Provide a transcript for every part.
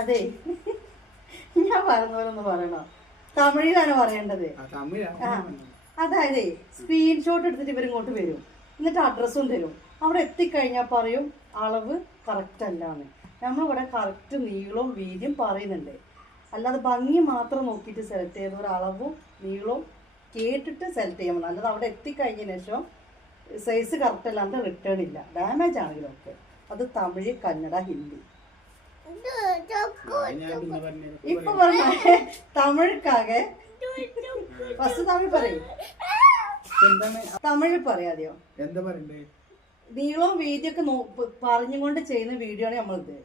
അതെ ഞാൻ പറഞ്ഞോലൊന്ന് പറയണോ? തമിഴിലാണ് പറയേണ്ടത്. അതായത് സ്ക്രീൻഷോട്ട് എടുത്തിട്ട് ഇവരിങ്ങോട്ട് വരും, എന്നിട്ട് അഡ്രസ്സും തരും. അവിടെ എത്തിക്കഴിഞ്ഞാൽ പറയും അളവ് കറക്റ്റ് അല്ലാന്ന്. നമ്മളിവിടെ കറക്റ്റ് നീളവും വീതിയും പറയുന്നുണ്ട്. അല്ലാതെ ഭംഗി മാത്രം നോക്കിയിട്ട് സെലക്ട് ചെയ്ത ഒരു അളവും നീളവും കേട്ടിട്ട് സെലക്ട് ചെയ്യണം. അല്ലാതെ അവിടെ എത്തിക്കഴിഞ്ഞതിന് ശേഷം സൈസ് കറക്റ്റ് അല്ലാണ്ട് റിട്ടേൺ ഇല്ല. ഡാമേജ് ആണെങ്കിലും ഒക്കെ. അത് തമിഴ്, കന്നഡ, ഹിന്ദി. ഇപ്പൊ പറഞ്ഞ തമിഴ്ക്കാകെ ഫസ്റ്റ് തമിഴ് പറയും. തമിഴ് പറയാതെയോ? എന്താ പറയണ്ടേ? നീളവും വീതിയൊക്കെ പറഞ്ഞുകൊണ്ട് ചെയ്യുന്ന വീഡിയോ ആണ് നമ്മളിത്.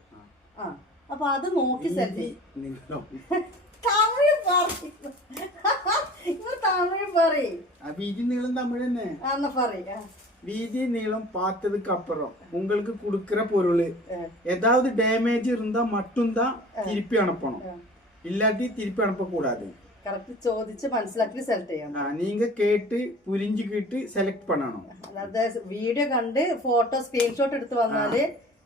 ആ അപ്പൊ അത് നോക്കി സെലക്ട് തമിഴ് തമിഴ് പറയും. വീതി നീളം തമിഴ് തന്നെ. എന്നാ പറയാ வீதி நீளம் பார்த்ததுக்கு அப்புறம் உங்களுக்கு கொடுக்கிற பொருள் ஏதாவது டேமேஜ் இருந்தா மட்டும்தான் திருப்பி அனுப்பணும், இல்லாட்டி திருப்பி அனுப்ப கூடாது. കറക്റ്റ് ചോദിച്ച് മനസ്സിലാക്കി സെലക്ട് ചെയ്യണം. நீங்க கேட்டு புரிஞ்சுக்கிட்டு செலக்ட் பண்ணணும். അല്ലാതെ വീഡിയോ കണ്ട് ഫോട്ടോ സ്ക്രീൻഷോട്ട് എടുത്ത് വന്നാല്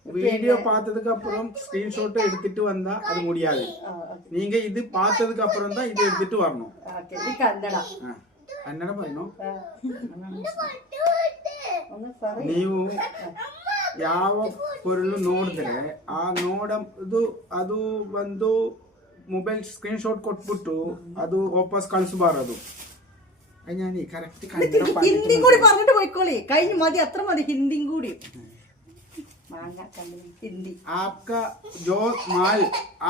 வீடியோ பார்த்ததுக்கு அப்புறம் ஸ்கிரீன்ஷாட் எடுத்துட்டு வந்தா அது முடியாது. நீங்க இது பார்த்ததுக்கு அப்புறம் தான் இது எடுத்துட்டு வரணும். കന്നഡ ಕನ್ನಡ ಬರணும். ನೀವು ಯಾವ ಪೊರುಳು ನೋಡಿದ್ರೆ ಆ ಅದು ಒಂದು ಮೊಬೈಲ್ ಸ್ಕ್ರೀನ್ ಶಾಟ್ ಕೊಟ್ಬಿಟ್ಟು ಅದು ವಾಪಸ್ ಕಳಿಸಬಾರದು. ഞാൻ കറക്റ്റ് ഹിന്ദി കൂടി പറഞ്ഞിട്ട് പോയിക്കോളി. കഴിഞ്ഞു മതി, അത്ര മതി. ഹിന്ദിയും കൂടി. हिंदी आपका जो माल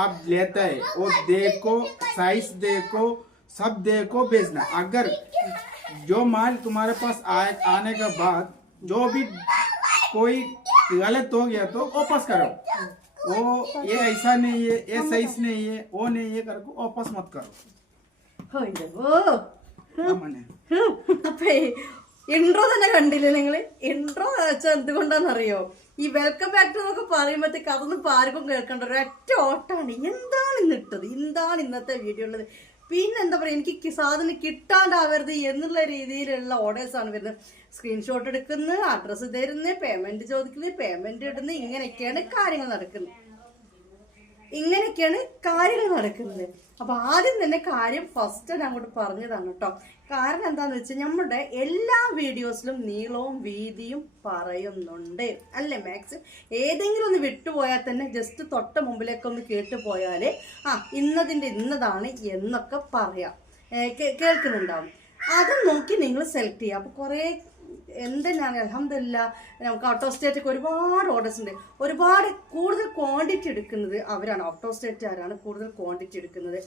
आप लेता है वो देखो, साइज देखो, सब देखो भेजना. अगर जो माल तुम्हारे पास आने के बाद जो भी कोई गलत हो गया तो वापस करो. वो ये ऐसा नहीं है, ये साइज नहीं है, वो नहीं है करके वापस मत करो. ഇൻട്രോ തന്നെ കണ്ടില്ലേ നിങ്ങള്? ഇൻട്രോ എന്തുകൊണ്ടാന്നറിയോ? ഈ വെൽക്കം ബാക്ക് ടു എന്നൊക്കെ പറയുമ്പോഴത്തേക്ക് അതൊന്നും ആർക്കും കേൾക്കേണ്ട ഒരൊറ്റ ഓട്ടാണ്. എന്താണ് ഇന്നിട്ടത്, എന്താണ് ഇന്നത്തെ വീഡിയോ ഉള്ളത്, പിന്നെ എന്താ പറയുക, എനിക്ക് സാധനം കിട്ടാണ്ടാവരുത് എന്നുള്ള രീതിയിലുള്ള ഓർഡേഴ്സാണ് വരുന്നത്. സ്ക്രീൻഷോട്ട് എടുക്കുന്നത്, അഡ്രസ്സ് തരുന്നത്, പേയ്മെന്റ് ചോദിക്കുന്നത്, പേയ്മെന്റ് ഇടുന്നത്, ഇങ്ങനെയൊക്കെയാണ് കാര്യങ്ങൾ നടക്കുന്നത്. അപ്പൊ ആദ്യം തന്നെ കാര്യം ഫസ്റ്റ് ഞാൻ അങ്ങോട്ട് പറഞ്ഞതാണ് കേട്ടോ. കാരണം എന്താന്ന് വെച്ചാൽ നമ്മുടെ എല്ലാ വീഡിയോസിലും നീളവും വീതിയും പറയുന്നുണ്ട് അല്ലേ? മാക്സിമം ഏതെങ്കിലും ഒന്ന് വിട്ടുപോയാൽ തന്നെ ജസ്റ്റ് തൊട്ട മുമ്പിലേക്ക് ഒന്ന് കേട്ടു പോയാല് ഇന്നതിന്റെ ഇന്നതാണ് എന്നൊക്കെ പറയാം, കേൾക്കുന്നുണ്ടാവും. അത് നോക്കി നിങ്ങൾ സെലക്ട് ചെയ്യുക. അപ്പൊ കുറെ എന്തെന്നാണ് അൽഹംദുലില്ലാ നമുക്ക് ഔട്ട് ഓഫ് സ്റ്റേറ്റ് ഒക്കെ ഒരുപാട് ഓർഡേഴ്സ് ഉണ്ട്. ഒരുപാട് കൂടുതൽ ക്വാണ്ടിറ്റി എടുക്കുന്നത് അവരാണ്, ഔട്ട് ഓഫ് സ്റ്റേറ്റുകാരാണ് കൂടുതൽ ക്വാണ്ടിറ്റി എടുക്കുന്നത്.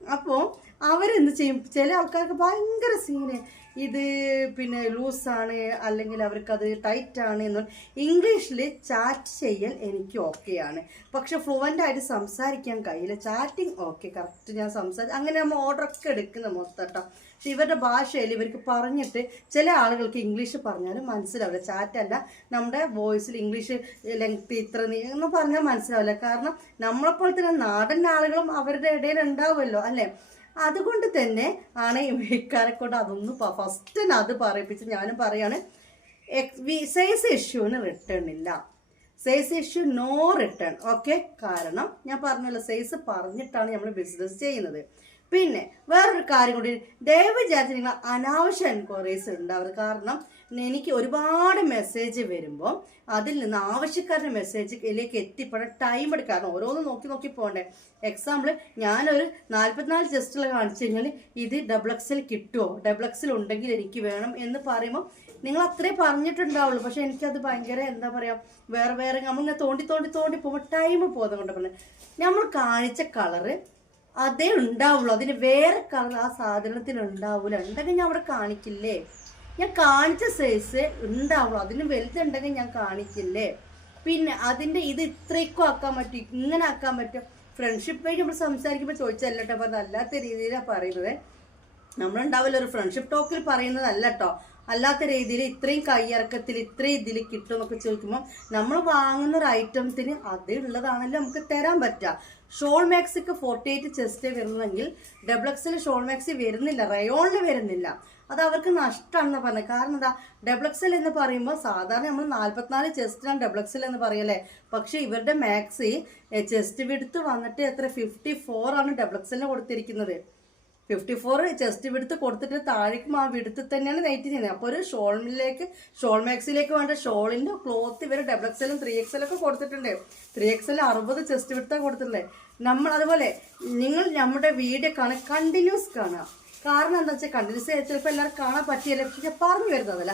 അപ്പോൾ അവരെന്ത് ചെയ്യും, ചില ആൾക്കാർക്ക് ഭയങ്കര സീന് ഇത് പിന്നെ ലൂസാണ് അല്ലെങ്കിൽ അവർക്കത് ടൈറ്റാണ് എന്ന്. ഇംഗ്ലീഷിൽ ചാറ്റ് ചെയ്യൽ എനിക്ക് ഓക്കെയാണ്, പക്ഷെ ഫ്ലുവൻ്റായിട്ട് സംസാരിക്കാൻ കഴിയില്ല. ചാറ്റിങ് ഓക്കെ കറക്റ്റ് ഞാൻ അങ്ങനെ നമ്മൾ ഓർഡറൊക്കെ എടുക്കുന്ന മൊത്തം കേട്ടോ. പക്ഷെ ഇവരുടെ ഭാഷയിൽ ഇവർക്ക് പറഞ്ഞിട്ട് ചില ആളുകൾക്ക് ഇംഗ്ലീഷ് പറഞ്ഞാലും മനസ്സിലാവില്ല. ചാറ്റല്ല, നമ്മുടെ വോയിസിൽ ഇംഗ്ലീഷ് ലെങ്ത് ഇത്ര എന്ന് പറഞ്ഞാൽ മനസ്സിലാവില്ല. കാരണം നമ്മളെപ്പോലെ തന്നെ നാടൻ ആളുകളും അവരുടെ ഇടയിൽ ഉണ്ടാവുമല്ലോ അല്ലേ? അതുകൊണ്ട് തന്നെ ആണ് ഇക്കാരെ കൊണ്ട് അതൊന്നും ഫസ്റ്റ് തന്നെ അത് പറയിപ്പിച്ച് ഞാനും പറയാണ്. സൈസ് ഇഷ്യൂന് റിട്ടേൺ ഇല്ല, size issue no return. Okay, കാരണം ഞാൻ പറഞ്ഞല്ലോ സൈസ് പറഞ്ഞിട്ടാണ് നമ്മൾ ബിസിനസ് ചെയ്യുന്നത്. പിന്നെ വേറൊരു കാര്യം കൂടി, ദയവ് വിചാരിച്ച് നിങ്ങൾ അനാവശ്യ എൻക്വയറീസ് ഉണ്ടാവരുത്. കാരണം എനിക്ക് ഒരുപാട് മെസ്സേജ് വരുമ്പോൾ അതിൽ നിന്ന് ആവശ്യക്കാരുടെ മെസ്സേജിലേക്ക് എത്തിപ്പെടാൻ ടൈം എടുക്കും. കാരണം ഓരോന്ന് നോക്കി പോകണ്ടേ. എക്സാമ്പിൾ ഞാനൊരു 44 ജസ്റ്റിൽ കാണിച്ചു കഴിഞ്ഞാൽ ഇത് XXL കിട്ടുമോ, XXL ഉണ്ടെങ്കിൽ എനിക്ക് വേണം എന്ന് പറയുമ്പോൾ നിങ്ങൾ അത്രേ പറഞ്ഞിട്ടുണ്ടാവുള്ളൂ. പക്ഷെ എനിക്കത് ഭയങ്കര എന്താ പറയുക, വേറെ നമ്മളിങ്ങനെ തോണ്ടി പോകുമ്പോൾ ടൈം പോകുന്നത് കൊണ്ട് പറഞ്ഞത് നമ്മൾ കാണിച്ച കളറ് അതേ ഉണ്ടാവുള്ളൂ, അതിന് വേറെ കളർ ആ സാധനത്തിന് ഉണ്ടാവൂല. ഉണ്ടെങ്കിൽ ഞാൻ അവിടെ കാണിക്കില്ലേ? ഞാൻ കാണിച്ച സൈസ് ഉണ്ടാവുള്ളൂ, അതിന് വലുതുണ്ടെങ്കിൽ ഞാൻ കാണിക്കില്ലേ? പിന്നെ അതിൻ്റെ ഇത് ഇത്രയ്ക്കും ആക്കാൻ പറ്റും, ഇങ്ങനെ ആക്കാൻ പറ്റും. ഫ്രണ്ട്ഷിപ്പ് പേജ് നമ്മൾ സംസാരിക്കുമ്പോൾ ചോദിച്ചല്ലോ പറഞ്ഞത്, അല്ലാത്ത രീതിയിലാണ് പറയുന്നത്. നമ്മളുണ്ടാവില്ല ഒരു ഫ്രണ്ട്ഷിപ്പ് ടോക്കിൽ പറയുന്നതല്ല കേട്ടോ. അല്ലാത്ത രീതിയിൽ ഇത്രയും കയ്യിറക്കത്തിൽ ഇത്രയും ഇതിൽ കിട്ടും എന്നൊക്കെ ചോദിക്കുമ്പോൾ നമ്മൾ വാങ്ങുന്ന ഒരു ഐറ്റംസിന് അത് ഉള്ളതാണല്ലോ നമുക്ക് തരാൻ പറ്റുക. ഷോൾ മാക്സിക്ക് 48 ചെസ്റ്റ് വരുന്നെങ്കിൽ XXL ഷോൾ മാക്സി വരുന്നില്ല, റയോണിൽ വരുന്നില്ല. അത് അവർക്ക് നഷ്ടമാണെന്ന് പറഞ്ഞത്. കാരണം എന്താ, ഡബിൾ എക്സൽ എന്ന് പറയുമ്പോൾ സാധാരണ നമ്മൾ 44 ചെസ്റ്റിനാണ് ഡബിൾ എക്സൽ എന്ന് പറയല്ലേ. പക്ഷെ ഇവരുടെ മാക്സി ചെസ്റ്റ് വിഡ്ത്ത് വന്നിട്ട് എത്ര 54 ആണ് ഡബിൾ എക്സലിന് കൊടുത്തിരിക്കുന്നത്. 54 ചെസ്റ്റ് വിഡ്ത്ത് കൊടുത്തിട്ട് താഴേക്കും ആ വിഡ്ത്ത് തന്നെയാണ് നൈറ്റ് ചെയ്യുന്നത്. അപ്പോൾ ഒരു ഷോൾ മാക്സിലേക്ക് വേണ്ട ഷോളിന്റെ ക്ലോത്ത് ഇവർ ഡബിൾ എക്സലും 3XL ഒക്കെ കൊടുത്തിട്ടുണ്ട്. 3XL 60 ചെസ്റ്റ് വിഡ്ത്താണ് കൊടുത്തിട്ടുള്ളത്. നമ്മൾ അതുപോലെ നിങ്ങൾ നമ്മുടെ വീഡിയോ കാണാൻ കണ്ടിന്യൂസ് കാണുക. കാരണം എന്താ വെച്ചാൽ കണ്ടിന്യൂസ് ചിലപ്പോൾ എല്ലാവരും കാണാൻ പറ്റിയല്ല, പക്ഷെ പറഞ്ഞു വരുന്നതല്ല,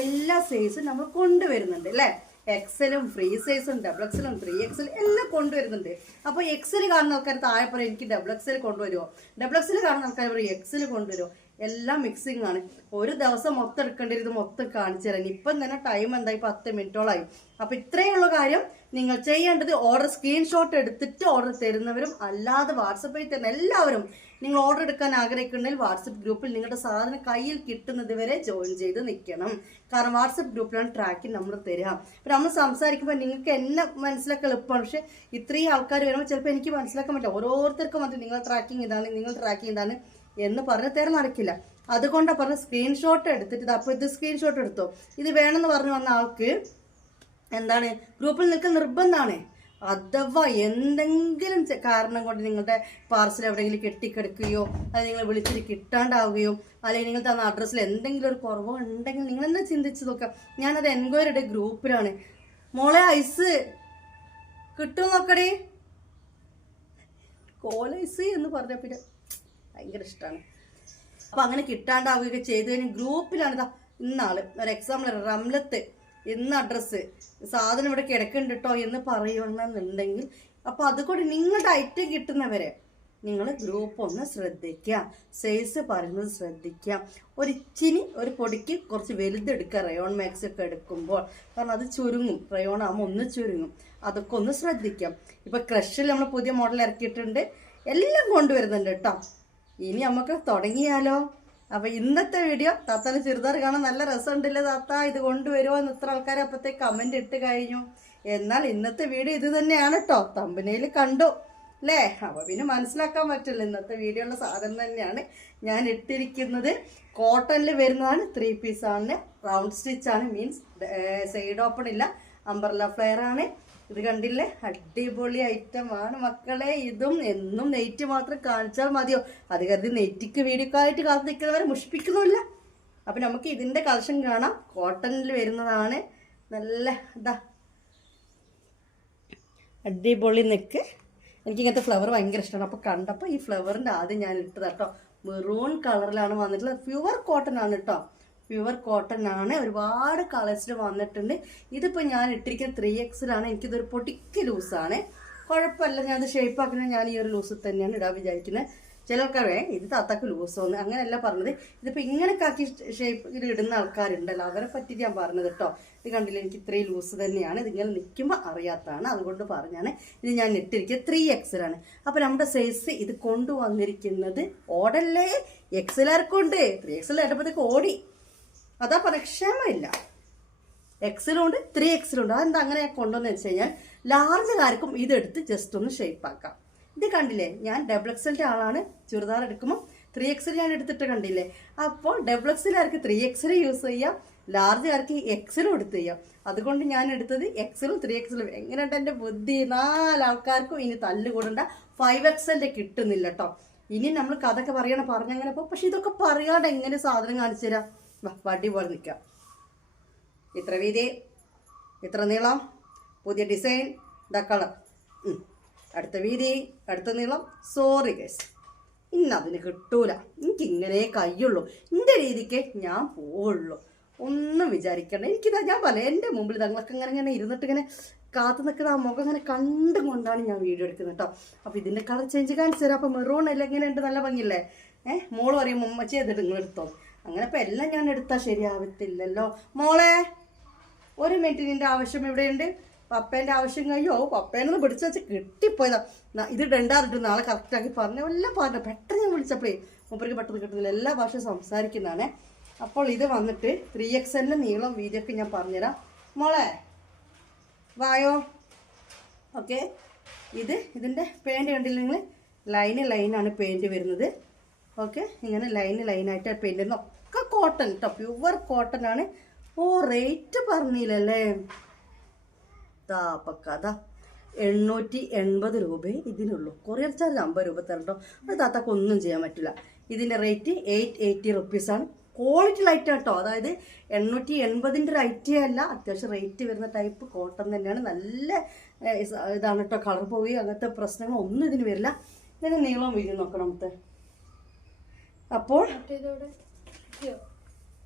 എല്ലാ സൈസും നമ്മൾ കൊണ്ടുവരുന്നുണ്ട് അല്ലേ. എക്സലും ഫ്രീ സൈസും ഡബിൾ എക്സലും 3XL എല്ലാം കൊണ്ടുവരുന്നുണ്ട്. അപ്പോൾ എക്സൽ കാണുന്ന ആൾക്കാർ താഴെ പറയും എനിക്ക് ഡബിൾ എക്സൽ കൊണ്ടുവരുമോ, ഡബിൾ എക്സൽ കാണുന്ന ആൾക്കാർ പറയും എക്സൽ കൊണ്ടുവരുമോ. എല്ലാം മിക്സിംഗ് ആണ്. ഒരു ദിവസം മൊത്തം എടുക്കേണ്ടത് ഇത് മൊത്തം കാണിച്ചു തരാൻ. ഇപ്പം തന്നെ ടൈം എന്തായി 10 മിനിറ്റോളായി. അപ്പോൾ ഇത്രയുള്ള കാര്യം നിങ്ങൾ ചെയ്യേണ്ടത് ഓർഡർ സ്ക്രീൻഷോട്ട് എടുത്തിട്ട് ഓർഡർ തരുന്നവരും അല്ലാതെ വാട്സപ്പിൽ തരുന്ന എല്ലാവരും നിങ്ങൾ ഓർഡർ എടുക്കാൻ ആഗ്രഹിക്കുന്നുണ്ടെങ്കിൽ വാട്സപ്പ് ഗ്രൂപ്പിൽ നിങ്ങളുടെ സാധനം കയ്യിൽ കിട്ടുന്നത് വരെ ജോയിൻ ചെയ്ത് നിൽക്കണം. കാരണം വാട്സപ്പ് ഗ്രൂപ്പിലാണ് ട്രാക്കിംഗ് നമ്മൾ തരിക. അപ്പം നമ്മൾ സംസാരിക്കുമ്പോൾ നിങ്ങൾക്ക് എന്നെ മനസ്സിലാക്കാൻ എളുപ്പമാണ്. പക്ഷേ ഇത്രയും ആൾക്കാർ വരുമ്പോൾ ചിലപ്പോൾ എനിക്ക് മനസ്സിലാക്കാൻ പറ്റില്ല. ഓരോരുത്തർക്കും വന്നിട്ട് നിങ്ങൾ ട്രാക്കിംഗ് ഇതാണ്, നിങ്ങൾ ട്രാക്കിംഗ് ഇതാണ് എന്ന് പറഞ്ഞ് തരം നടക്കില്ല. അതുകൊണ്ടാണ് പറഞ്ഞ സ്ക്രീൻഷോട്ട് എടുത്തിട്ട് അപ്പോൾ ഇത് സ്ക്രീൻഷോട്ട് എടുത്തോ, ഇത് വേണമെന്ന് പറഞ്ഞു വന്ന ആൾക്ക് എന്താണ് ഗ്രൂപ്പിൽ നിൽക്കാൻ നിർബന്ധമാണ്. അഥവാ എന്തെങ്കിലും കാരണം കൊണ്ട് നിങ്ങളുടെ പാർസൽ എവിടെയെങ്കിലും കെട്ടിക്കിടക്കുകയോ അല്ലെങ്കിൽ നിങ്ങൾ വിളിച്ചിട്ട് കിട്ടാണ്ടാവുകയോ അല്ലെങ്കിൽ നിങ്ങൾ തന്ന അഡ്രസ്സിൽ എന്തെങ്കിലും ഒരു കുറവോ ഉണ്ടെങ്കിൽ നിങ്ങൾ തന്നെ ചിന്തിച്ച് നോക്കാം. ഞാനത് എൻക്വയറിയുടെ ഗ്രൂപ്പിലാണ്. മോളെ ഐസ് കിട്ടും നോക്കടേ, കോലൈസ് എന്ന് പറഞ്ഞ പിന്നെ ഭയങ്കര ഇഷ്ടമാണ്. അപ്പം അങ്ങനെ കിട്ടാണ്ടാവുകയൊക്കെ ചെയ്ത് കഴിഞ്ഞാൽ ഗ്രൂപ്പിലാണ് ഇതാ ഇന്നാൾ ഒരു എക്സാമ്പിൾ റംലത്ത് ഇന്ന് അഡ്രസ്സ് സാധനം ഇവിടെ കിടക്കുന്നുണ്ട് കേട്ടോ എന്ന് പറയുമെന്നുണ്ടെങ്കിൽ അപ്പോൾ അതുകൊണ്ട് നിങ്ങളുടെ ഐറ്റം കിട്ടുന്നവരെ നിങ്ങൾ ഗ്രൂപ്പ് ഒന്ന് ശ്രദ്ധിക്കുക, സൈസ് പറയുന്നത് ശ്രദ്ധിക്കുക. ഒരിച്ചിനി ഒരു പൊടിക്ക് കുറച്ച് വലുതെടുക്കുക റയോൺ മാക്സ് ഒക്കെ എടുക്കുമ്പോൾ, കാരണം അത് ചുരുങ്ങും. റയോൺ ആകുമ്പോൾ ഒന്ന് ചുരുങ്ങും. അതൊക്കെ ഒന്ന് ശ്രദ്ധിക്കാം. ഇപ്പം ക്രഷിൽ നമ്മൾ പുതിയ മോഡൽ ഇറക്കിയിട്ടുണ്ട്, എല്ലാം കൊണ്ടുവരുന്നുണ്ട് കേട്ടോ. ഇനി നമുക്ക് തുടങ്ങിയാലോ. അപ്പം ഇന്നത്തെ വീഡിയോ താത്താന് ചുരിദാർ കാണാൻ നല്ല രസമുണ്ടല്ലേ താത്ത, ഇത് കൊണ്ടുവരുമോ എന്ന് ഇത്ര ആൾക്കാർ അപ്പോഴത്തേക്ക് കമൻറ്റ് ഇട്ട് കഴിഞ്ഞു. എന്നാൽ ഇന്നത്തെ വീഡിയോ ഇത് തന്നെയാണ് കേട്ടോ, തമ്പനയിൽ കണ്ടു അല്ലേ. അപ്പോൾ പിന്നെ മനസ്സിലാക്കാൻ പറ്റില്ല, ഇന്നത്തെ വീഡിയോയുള്ള സാധനം തന്നെയാണ് ഞാൻ ഇട്ടിരിക്കുന്നത്. കോട്ടണിൽ വരുന്നതാണ്, 3 പീസാണ്, റൗണ്ട് സ്റ്റിച്ചാണ്, മീൻസ് സൈഡ് ഓപ്പൺ ഇല്ല, അംബ്രല്ല ഫ്ലെയർ ആണ്. ഇത് കണ്ടില്ലേ, അടിപൊളി ഐറ്റമാണ് മക്കളെ. ഇതും എന്നും നെയ്റ്റ് മാത്രം കാണിച്ചാൽ മതിയോ, അത് കരുതി നെയ്റ്റിക്ക് വീഡിയോക്കായിട്ട് കാത്തു നിൽക്കുന്നവരെ മുഷിപ്പിക്കുന്നില്ല. അപ്പം നമുക്ക് ഇതിൻ്റെ കളക്ഷൻ കാണാം. കോട്ടണിൽ വരുന്നതാണ്, നല്ല ഇതാ അടിപൊളി നെക്ക്. എനിക്കിങ്ങനത്തെ ഫ്ലവർ ഭയങ്കര ഇഷ്ടമാണ്. അപ്പോൾ കണ്ടപ്പോൾ ഈ ഫ്ലവറിൻ്റെ ആദ്യം ഞാൻ ഇട്ടത് കേട്ടോ. മെറൂൺ കളറിലാണ് വന്നിട്ടുള്ളത്. പ്യുവർ കോട്ടൺ ആണ് കേട്ടോ, പ്യുവർ കോട്ടൺ ആണ്. ഒരുപാട് കളേഴ്സിൽ വന്നിട്ടുണ്ട്. ഇതിപ്പോൾ ഞാൻ ഇട്ടിരിക്കുന്നത് 3XL ആണ്. എനിക്കിതൊരു പൊടിക്ക് ലൂസാണ്, കുഴപ്പമില്ല. ഞാനത് ഷേപ്പ് ആക്കുന്നത് ഞാൻ ഈ ഒരു ലൂസിൽ തന്നെയാണ് ഇടാൻ വിചാരിക്കുന്നത്. ചിലർക്കറിയേ ഇത് താത്താക്ക് ലൂസോന്ന്, അങ്ങനെയല്ല പറഞ്ഞത്. ഇതിപ്പോൾ ഇങ്ങനെയൊക്കെ ആക്കി ഷേപ്പ് ഇടുന്ന ആൾക്കാരുണ്ടല്ലോ, അവരെ പറ്റിയിട്ട് ഞാൻ പറഞ്ഞത് കേട്ടോ. ഇത് കണ്ടില്ല, എനിക്ക് ഇത്രയും ലൂസ് തന്നെയാണ്. ഇതിങ്ങനെ നിൽക്കുമ്പോൾ അറിയാത്തതാണ്, അതുകൊണ്ട് പറഞ്ഞാണ്. ഇത് ഞാൻ ഇട്ടിരിക്കുന്നത് 3XL ആണ്. അപ്പോൾ നമ്മുടെ സൈസ് ഇത് കൊണ്ടുവന്നിരിക്കുന്നത് ഓടല്ലേ, XL കൊണ്ട് 3XL ഇടുമ്പോഴത്തേക്ക് ഓടി. അതാ പറഞ്ഞ ക്ഷമയില്ല. എക്സലുണ്ട് 3XL ഉണ്ട്. അതെന്താ അങ്ങനെ കൊണ്ടുവന്ന് വെച്ച് കഴിഞ്ഞാൽ ലാർജുകാർക്കും ഇതെടുത്ത് ജസ്റ്റ് ഒന്ന് ഷേപ്പാക്കാം. ഇത് കണ്ടില്ലേ, ഞാൻ ഡബിൾ എക്സലിൻ്റെ ആളാണ്. ചുരിദാർ എടുക്കുമ്പോൾ 3XL ഞാൻ എടുത്തിട്ട് കണ്ടില്ലേ. അപ്പോൾ ഡബിൾ എക്സലുകാർക്ക് 3XL യൂസ് ചെയ്യാം, ലാർജുകാർക്ക് XL എടുത്ത് ചെയ്യാം. അതുകൊണ്ട് ഞാൻ എടുത്തത് XL 3XL. എങ്ങനെയുണ്ട് എൻ്റെ ബുദ്ധി? 4 ആൾക്കാർക്കും ഇനി തല്ലുകൂടണ്ട. 5XL കിട്ടുന്നില്ല കേട്ടോ. ഇനി നമ്മൾ കഥയൊക്കെ പറഞ്ഞങ്ങനെ പോകും. പക്ഷെ ഇതൊക്കെ പറയാണ്ട് എങ്ങനെ സാധനം കാണിച്ചു തരാം. വടി പോലെ നിൽക്കാം. ഇത്ര വീതി, ഇത്ര നീളം, പുതിയ ഡിസൈൻ, ദ കളർ, അടുത്ത വീതി, അടുത്ത നീളം. സോറി ഗൈസ്, ഇന്നതിന് കിട്ടൂല. എനിക്കിങ്ങനെ കയ്യുള്ളൂ, എൻ്റെ രീതിക്ക് ഞാൻ പോവുള്ളൂ. ഒന്നും വിചാരിക്കണ്ട. എനിക്കിതാ ഞാൻ പറയാം, എൻ്റെ മുമ്പിൽ തങ്ങളൊക്കെ ഇങ്ങനെ ഇരുന്നിട്ട് ഇങ്ങനെ കാത്തു നിൽക്കുന്ന ആ മുഖം ഇങ്ങനെ കണ്ടും കൊണ്ടാണ് ഞാൻ വീഡിയോ എടുക്കുന്നത് കേട്ടോ. അപ്പോൾ ഇതിൻ്റെ കളർ ചേഞ്ച് കാണിച്ചു തരാം. അപ്പോൾ മെറൂൺ അല്ല, ഇങ്ങനെ ഉണ്ട്, നല്ല ഭംഗിയില്ലേ. മോള് പറയും മുമ്മച്ചി ചെയ്തിട്ട് നിങ്ങൾ എടുത്തോ. അങ്ങനെ ഇപ്പം എല്ലാം ഞാൻ എടുത്താൽ ശരിയാവത്തില്ലല്ലോ. മോളെ ഒരു മിനിറ്റ്, നിൻ്റെ ആവശ്യം എവിടെയുണ്ട്? പപ്പേൻ്റെ ആവശ്യം കഴിയോ? പപ്പേനൊന്ന് പിടിച്ചു വെച്ച് കിട്ടിപ്പോയതാ. ഇത് രണ്ടാറിട്ട് നാളെ കറക്റ്റാക്കി പറഞ്ഞു, എല്ലാം പറഞ്ഞു. പെട്ടെന്ന് ഞാൻ വിളിച്ചപ്പോഴേ മൂപ്പർക്ക് പെട്ടെന്ന് കിട്ടുന്നില്ല. എല്ലാ ഭാഷയും സംസാരിക്കുന്നതാണ്. അപ്പോൾ ഇത് വന്നിട്ട് 3XL നീളം വീതിയൊക്കെ ഞാൻ പറഞ്ഞുതരാം. മോളെ വായോ. ഓക്കെ, ഇതിൻ്റെ പെയിൻറ്റ് കണ്ടില്ല നിങ്ങൾ, ലൈനാണ് പെയിൻറ്റ് വരുന്നത്. ഓക്കെ, ഇങ്ങനെ ലൈനായിട്ട് പെയിൻറ്റ് വരുന്ന ഒക്കെ കോട്ടൺ കേട്ടോ, പ്യുവർ കോട്ടൺ ആണ്. ഓ റേറ്റ് പറഞ്ഞില്ലല്ലേ. അപ്പം കഥ 880 രൂപയെ ഇതിനുള്ളൂ. കൊറിയർ ചാർജ് 50 രൂപ തരട്ടോ. അത് താത്താക്ക് ഒന്നും ചെയ്യാൻ പറ്റില്ല. ഇതിൻ്റെ റേറ്റ് 880 റുപ്പീസാണ്. ക്വാളിറ്റി ലൈറ്റ് കേട്ടോ, അതായത് 880 ഒരു ഐറ്റേ അല്ല, അത്യാവശ്യം റേറ്റ് വരുന്ന ടൈപ്പ് കോട്ടൺ തന്നെയാണ്. നല്ല ഇതാണ് കേട്ടോ, കളർ പോയി അങ്ങനത്തെ പ്രശ്നങ്ങളൊന്നും ഇതിന് വരില്ല. ഇതിന് നീളം വീതി നോക്കണം നമുക്ക്. അപ്പോൾ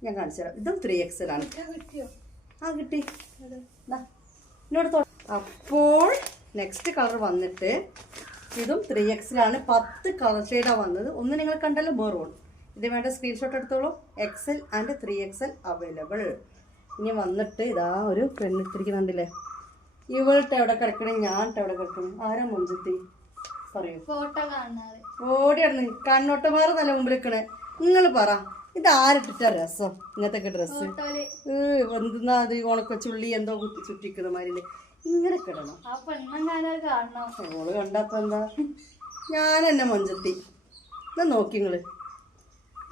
ഞാൻ കാണിച്ചു തരാം. ഇതും 3XL ആണ്. ആ കിട്ടി എന്നോട്. അപ്പോൾ നെക്സ്റ്റ് കളർ വന്നിട്ട് ഇതും 3XL ആണ്. 10 കളർ ഷെയ്ഡാണ് വന്നത്. ഒന്ന് നിങ്ങൾ കണ്ടല്ലോ, മെറൂൺ. ഇത് വേണ്ട സ്ക്രീൻഷോട്ട് എടുത്തോളൂ. XL and 3XL available. ഇനി വന്നിട്ട് ഇതാ ഒരു പെണ്ണിട്ടിരിക്കുന്നുണ്ടല്ലേ. ഇവളുടെ എവിടെ കിടക്കണേ, ഞാൻ എവിടെ കിടക്കണം? ആരാ മുഞ്ചത്തി പറയൂ. ഓടിയായിരുന്നു കണ്ണോട്ടമാറ് നല്ല മുമ്പിൽ നിൽക്കണേ. നിങ്ങൾ പറ, ഇത് ആരിട്ടിട്ടാ രസം ഇങ്ങനത്തെ ഡ്രസ്സ്? എന്തെന്നാ അത് ഉണക്ക ചുള്ളി എന്തോ കുത്തി ചുറ്റിക്കുന്ന മാതിരി ഇങ്ങനെ കിടണം. ഓള് കണ്ടപ്പോ എന്താ, ഞാൻ എന്നെ മഞ്ചത്തി എന്നാ നോക്കി നിങ്ങള്.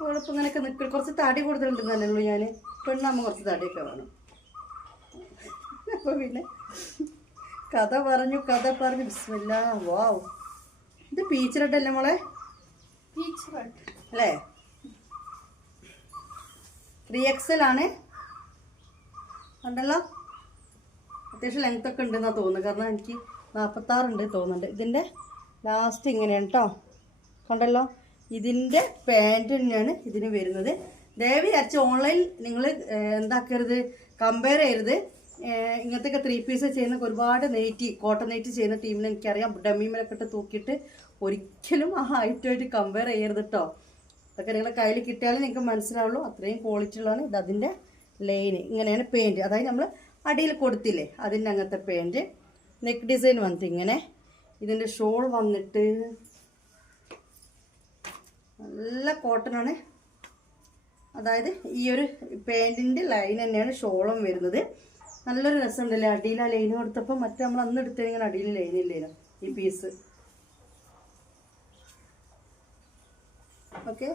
ഓളിപ്പോ ഇങ്ങനെയൊക്കെ നിൽക്കുക. കുറച്ച് തടി കൂടുതലുണ്ടെന്നല്ലേ ഉള്ളൂ. ഞാൻ പെണ്ണാകുമ്പോൾ കുറച്ച് തടിയൊക്കെ വേണം. അപ്പൊ പിന്നെ കഥ പറഞ്ഞു ബിസ്മില്ലാ. വാവ്, ഇത് പീച്ച് റെഡ് അല്ലേ മോളെ? അല്ലേ? 3XL ആണ്. കണ്ടല്ലോ, അത്യാവശ്യം ലെങ്ത് ഒക്കെ ഉണ്ടെന്നാണ് തോന്നുന്നത്. കാരണം എനിക്ക് 46 ഉണ്ട് തോന്നുന്നുണ്ട്. ഇതിൻ്റെ ലാസ്റ്റ് ഇങ്ങനെയാണ് കേട്ടോ. കണ്ടല്ലോ, ഇതിൻ്റെ പാൻറ് തന്നെയാണ് ഇതിന് വരുന്നത്. ദയവ് അരച്ച് ഓൺലൈൻ നിങ്ങൾ എന്താക്കരുത്, കമ്പയർ ചെയ്യരുത്. ഇങ്ങനത്തെയൊക്കെ 3 പീസ് ചെയ്യുന്ന ഒരുപാട് കോട്ടൺ നെയ്റ്റ് ചെയ്യുന്ന ടീമിനെ എനിക്കറിയാം. ഡമ്മിമേലൊക്കെ ഇട്ട് തൂക്കിയിട്ട് ഒരിക്കലും ആ ഹൈറ്റുമായിട്ട് കമ്പയർ ചെയ്യരുത് കേട്ടോ. അതൊക്കെ നിങ്ങളുടെ കയ്യിൽ കിട്ടിയാലും നിങ്ങൾക്ക് മനസ്സിലാവുള്ളൂ. അത്രയും ക്വാളിറ്റി ഉള്ളതാണ്. ഇത് അതിൻ്റെ ലൈന് ഇങ്ങനെയാണ് പെയിൻറ്റ്. അതായത് നമ്മൾ അടിയിൽ കൊടുത്തില്ലേ, അതിൻ്റെ അങ്ങനത്തെ പെയിൻറ്റ്. നെക്ക് ഡിസൈൻ വന്നിട്ട് ഇങ്ങനെ. ഇതിൻ്റെ ഷോൾ വന്നിട്ട് നല്ല കോട്ടനാണ്. അതായത് ഈ ഒരു പാൻറ്റിൻ്റെ ലൈൻ തന്നെയാണ് ഷോളും വരുന്നത്. നല്ലൊരു രസമുണ്ടല്ലേ അടിയിൽ ആ ലൈന് കൊടുത്തപ്പോൾ. മറ്റേ നമ്മൾ അന്ന് എടുത്തിങ്ങനെ അടിയിൽ ലൈനില്ലേനോ ഈ പീസ്. ഓക്കെ,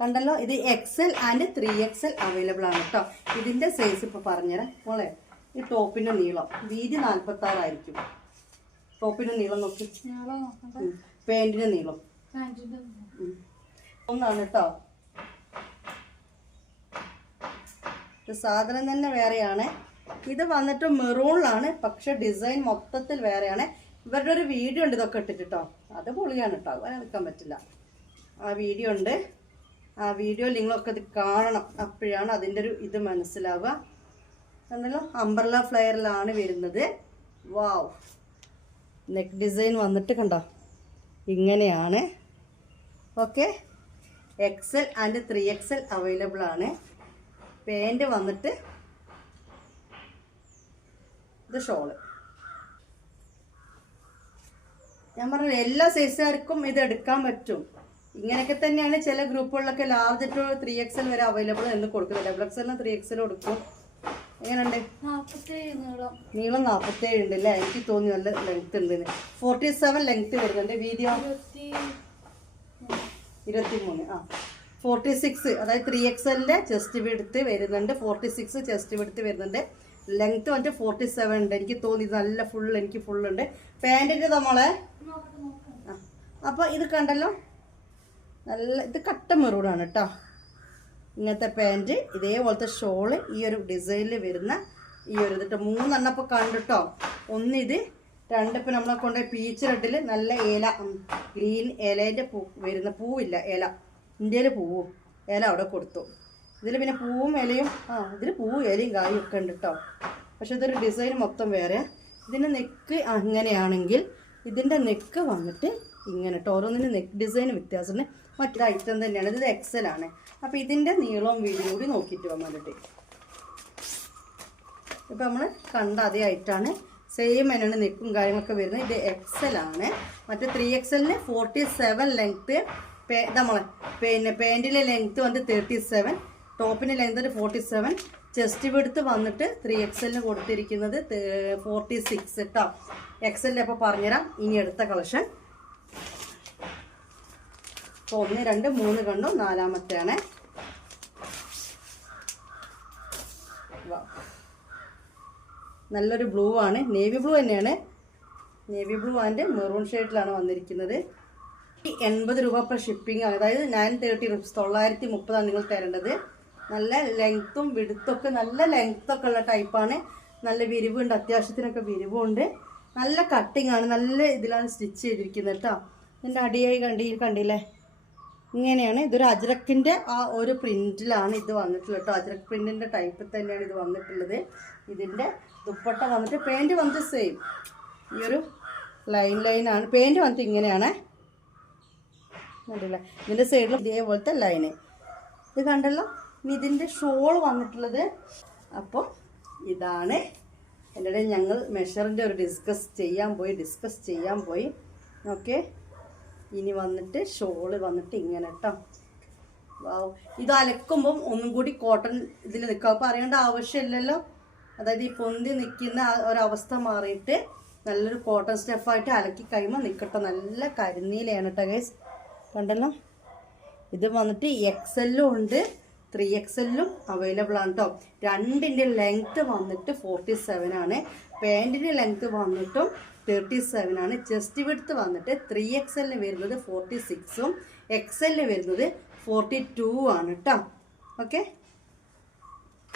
കണ്ടല്ലോ. ഇത് XL ആൻഡ് 3XL അവൈലബിൾ ആണ് കേട്ടോ. ഇതിൻ്റെ സൈസ് ഇപ്പോൾ പറഞ്ഞുതരാം മോളെ. ഈ ടോപ്പിൻ്റെ നീളം വീതി 46 ആയിരിക്കും. ടോപ്പിൻ്റെ നീളം നോക്കി, പാൻറ്റിൻ്റെ നീളം ഒന്നാണ് കേട്ടോ. ഇത് സാധനം തന്നെ വേറെയാണ്. ഇത് വന്നിട്ട് മെറൂണിലാണ്, പക്ഷെ ഡിസൈൻ മൊത്തത്തിൽ വേറെയാണ്. ഇവരുടെ ഒരു വീഡിയോ ഉണ്ട് ഇതൊക്കെ ഇട്ടിട്ട് കേട്ടോ. അത് പൊളിയാണ് കേട്ടോ, അത് എടുക്കാൻ പറ്റില്ല. ആ വീഡിയോ ഉണ്ട്. ആ വീഡിയോ നിങ്ങളൊക്കെ ഇത് കാണണം, അപ്പോഴാണ് അതിൻ്റെ ഒരു ഇത് മനസ്സിലാവുക. കണ്ടല്ലോ, അംബ്രല്ല ഫ്ലെയറിലാണ് വരുന്നത്. വാവ്, നെക്ക് ഡിസൈൻ വന്നിട്ട് കണ്ടോ ഇങ്ങനെയാണ്. Okay, XL and 3XL available ആണ്. പാൻറ് വന്നിട്ട് ഇത് ഷോള്. ഞാൻ പറഞ്ഞ എല്ലാ സൈസുകാർക്കും ഇത് എടുക്കാൻ പറ്റും. ഇങ്ങനെയൊക്കെ തന്നെയാണ് ചില ഗ്രൂപ്പുകളിലൊക്കെ ലാർജ് ടു 3XL വരെ അവൈലബിൾ എന്ന് കൊടുക്കുന്നത്. XXL 3XL കൊടുക്കും. എങ്ങനെയുണ്ട്? നീളം 47 ഉണ്ട് അല്ലേ? എനിക്ക് തോന്നി നല്ല ലെങ്ത് ഉണ്ട്. 47 ലെങ്ത് വരുന്നുണ്ട്. വീതിയോ 23. ആ 46, അതായത് 3XLന്റെ ചെസ്റ്റ് വിഡ്ത്ത് വരുന്നുണ്ട്. 46 ചെസ്റ്റ് വിഡ്ത്ത് വരുന്നുണ്ട്. ലെങ്ത് വന്നിട്ട് 47 ഉണ്ട്. എനിക്ക് തോന്നി നല്ല എനിക്ക് ഫുള്ളുണ്ട്. പാൻറ്റിൻ്റെ നമ്മളെ അപ്പോൾ ഇത് കണ്ടല്ലോ, നല്ല ഇത് കട്ട മെറൂണാണ് കേട്ടോ. ഇങ്ങനത്തെ പാൻറ്റ്, ഇതേപോലത്തെ ഷോള്, ഈ ഒരു ഡിസൈനിൽ വരുന്ന ഈ ഒരു ഇതിട്ട് 3 എണ്ണപ്പോൾ കണ്ടിട്ടോ. ഒന്നിത്, 2 ഇപ്പം നമ്മളെ കൊണ്ട് പീച്ച് റെഡിൽ നല്ല ഏല, ഗ്രീൻ ഇലേൻ്റെ വരുന്ന പൂവില്ല, ഇല ഇന്ത്യയിൽ പൂവും ഇല അവിടെ കൊടുത്തു. ഇതിൽ പിന്നെ പൂവും ഇലയും, ഇതിൽ പൂവും ഇലയും കായും ഒക്കെ ഉണ്ട് കേട്ടോ. പക്ഷെ ഇതൊരു ഡിസൈൻ മൊത്തം വേറെ. ഇതിൻ്റെ നെക്ക് അങ്ങനെയാണെങ്കിൽ ഇതിൻ്റെ നെക്ക് വന്നിട്ട് ഇങ്ങനെ കേട്ടോ. ഓരോന്നിനും നെക്ക് ഡിസൈൻ വ്യത്യാസമുണ്ട്. മറ്റൊരു ഐറ്റം തന്നെയാണ്. ഇത് XL ആണ്. അപ്പോൾ ഇതിൻ്റെ നീളവും വീതിയും കൂടി നോക്കിയിട്ട് വന്നിട്ട് ഇപ്പം നമ്മൾ കണ്ട അതേ ഐറ്റാണ്. സെയിം തന്നെയാണ് നെക്കും കാര്യങ്ങളൊക്കെ വരുന്നത്. ഇത് XL ആണ്. മറ്റേ 3XLന് 47 ലെങ്ത്ത്. നമ്മളെ പിന്നെ പാൻറ്റിലെ ലെങ്ത്ത് വന്നിട്ട് 37, ടോപ്പിൻ്റെ ലെങ്ത്ത് 47, ചെസ്റ്റ് വിഡ്ത്ത് വന്നിട്ട് 3XLന് കൊടുത്തിരിക്കുന്നത് 46 കേട്ടോ. XLൻ്റെ അപ്പോൾ പറഞ്ഞുതരാം. ഇനി അടുത്ത കളക്ഷൻ അപ്പോൾ 1 2 3 കണ്ടു, 4-മത്തെയാണ്. നല്ലൊരു ബ്ലൂ ആണ്, നേവി ബ്ലൂ തന്നെയാണ്. നേവി ബ്ലൂ ആൻഡ് മെറൂൺ ഷെയ്ഡിലാണ് വന്നിരിക്കുന്നത്. 80 രൂപ per ഷിപ്പിംഗ്, അതായത് 930 rupees, 930 നിങ്ങൾ തരേണ്ടത്. നല്ല ലെങ്ത്തും വിടുത്തൊക്കെ നല്ല ലെങ്ത്തൊക്കെ ഉള്ള ടൈപ്പാണ്. നല്ല വിരിവുണ്ട്, അത്യാവശ്യത്തിനൊക്കെ വിരിവുണ്ട്. നല്ല കട്ടിങ് ആണ്, നല്ല ഇതിലാണ് സ്റ്റിച്ച് ചെയ്തിരിക്കുന്നത് കേട്ടോ. ഇതിൻ്റെ അടിയായി കണ്ടില്ലേ, ഇങ്ങനെയാണ്. ഇതൊരു അജ്രക്കിൻ്റെ ആ ഒരു പ്രിൻറ്റിലാണ് ഇത് വന്നിട്ടുള്ളത് കേട്ടോ. അജ്രക് പ്രിൻറ്റിൻ്റെ ടൈപ്പിൽ തന്നെയാണ് ഇത് വന്നിട്ടുള്ളത്. ഇതിൻ്റെ ദുപ്പട്ട വന്നിട്ട് പാൻറ്റ് വന്നിട്ട് സെയിം ഈ ഒരു ലൈനാണ്. പാൻറ്റ് വന്നിട്ട് ഇങ്ങനെയാണ്, കണ്ടില്ലേ. ഇതിൻ്റെ സൈഡിൽ ഇതേപോലത്തെ ലൈന് ഇത് കണ്ടല്ലോ. ഇനി ഇതിൻ്റെ ഷോൾ വന്നിട്ടുള്ളത്. അപ്പോൾ ഇതാണ് എൻ്റെ ഞങ്ങൾ മെഷറിൻ്റെ ഒരു ഡിസ്കസ് ചെയ്യാൻ പോയി. ഓക്കെ, ഇനി വന്നിട്ട് ഷോള് വന്നിട്ട് ഇങ്ങനെ കേട്ടോ. വാവ്, ഇത് അലക്കുമ്പം ഒന്നും കൂടി കോട്ടൺ ഇതിൽ നിൽക്കും. അപ്പോൾ അറിയേണ്ട ആവശ്യമില്ലല്ലോ. അതായത് ഈ പൊന്തി നിൽക്കുന്ന ഒരവസ്ഥ മാറിയിട്ട് നല്ലൊരു കോട്ടൺ സ്റ്റഫായിട്ട് അലക്കി കഴിയുമ്പോൾ നിൽക്കട്ടെ. നല്ല കരിനീലയാണ് കേട്ടോ ഗൈസ്, കണ്ടല്ലോ. ഇത് വന്നിട്ട് XL ഉണ്ട്, 3XL അവൈലബിൾ ആണ് കേട്ടോ. രണ്ടിൻ്റെ ലെങ്ത്ത് വന്നിട്ട് 47 ആണ്. പാൻറ്റിൻ്റെ ലെങ്ത്ത് വന്നിട്ടും 37 ആണ്. ചെസ്റ്റ് വിഡ്ത്ത് വന്നിട്ട് 3XL വരുന്നത് 46ഉം XL വരുന്നത് 42 ആണ് കേട്ടോ. ഓക്കെ,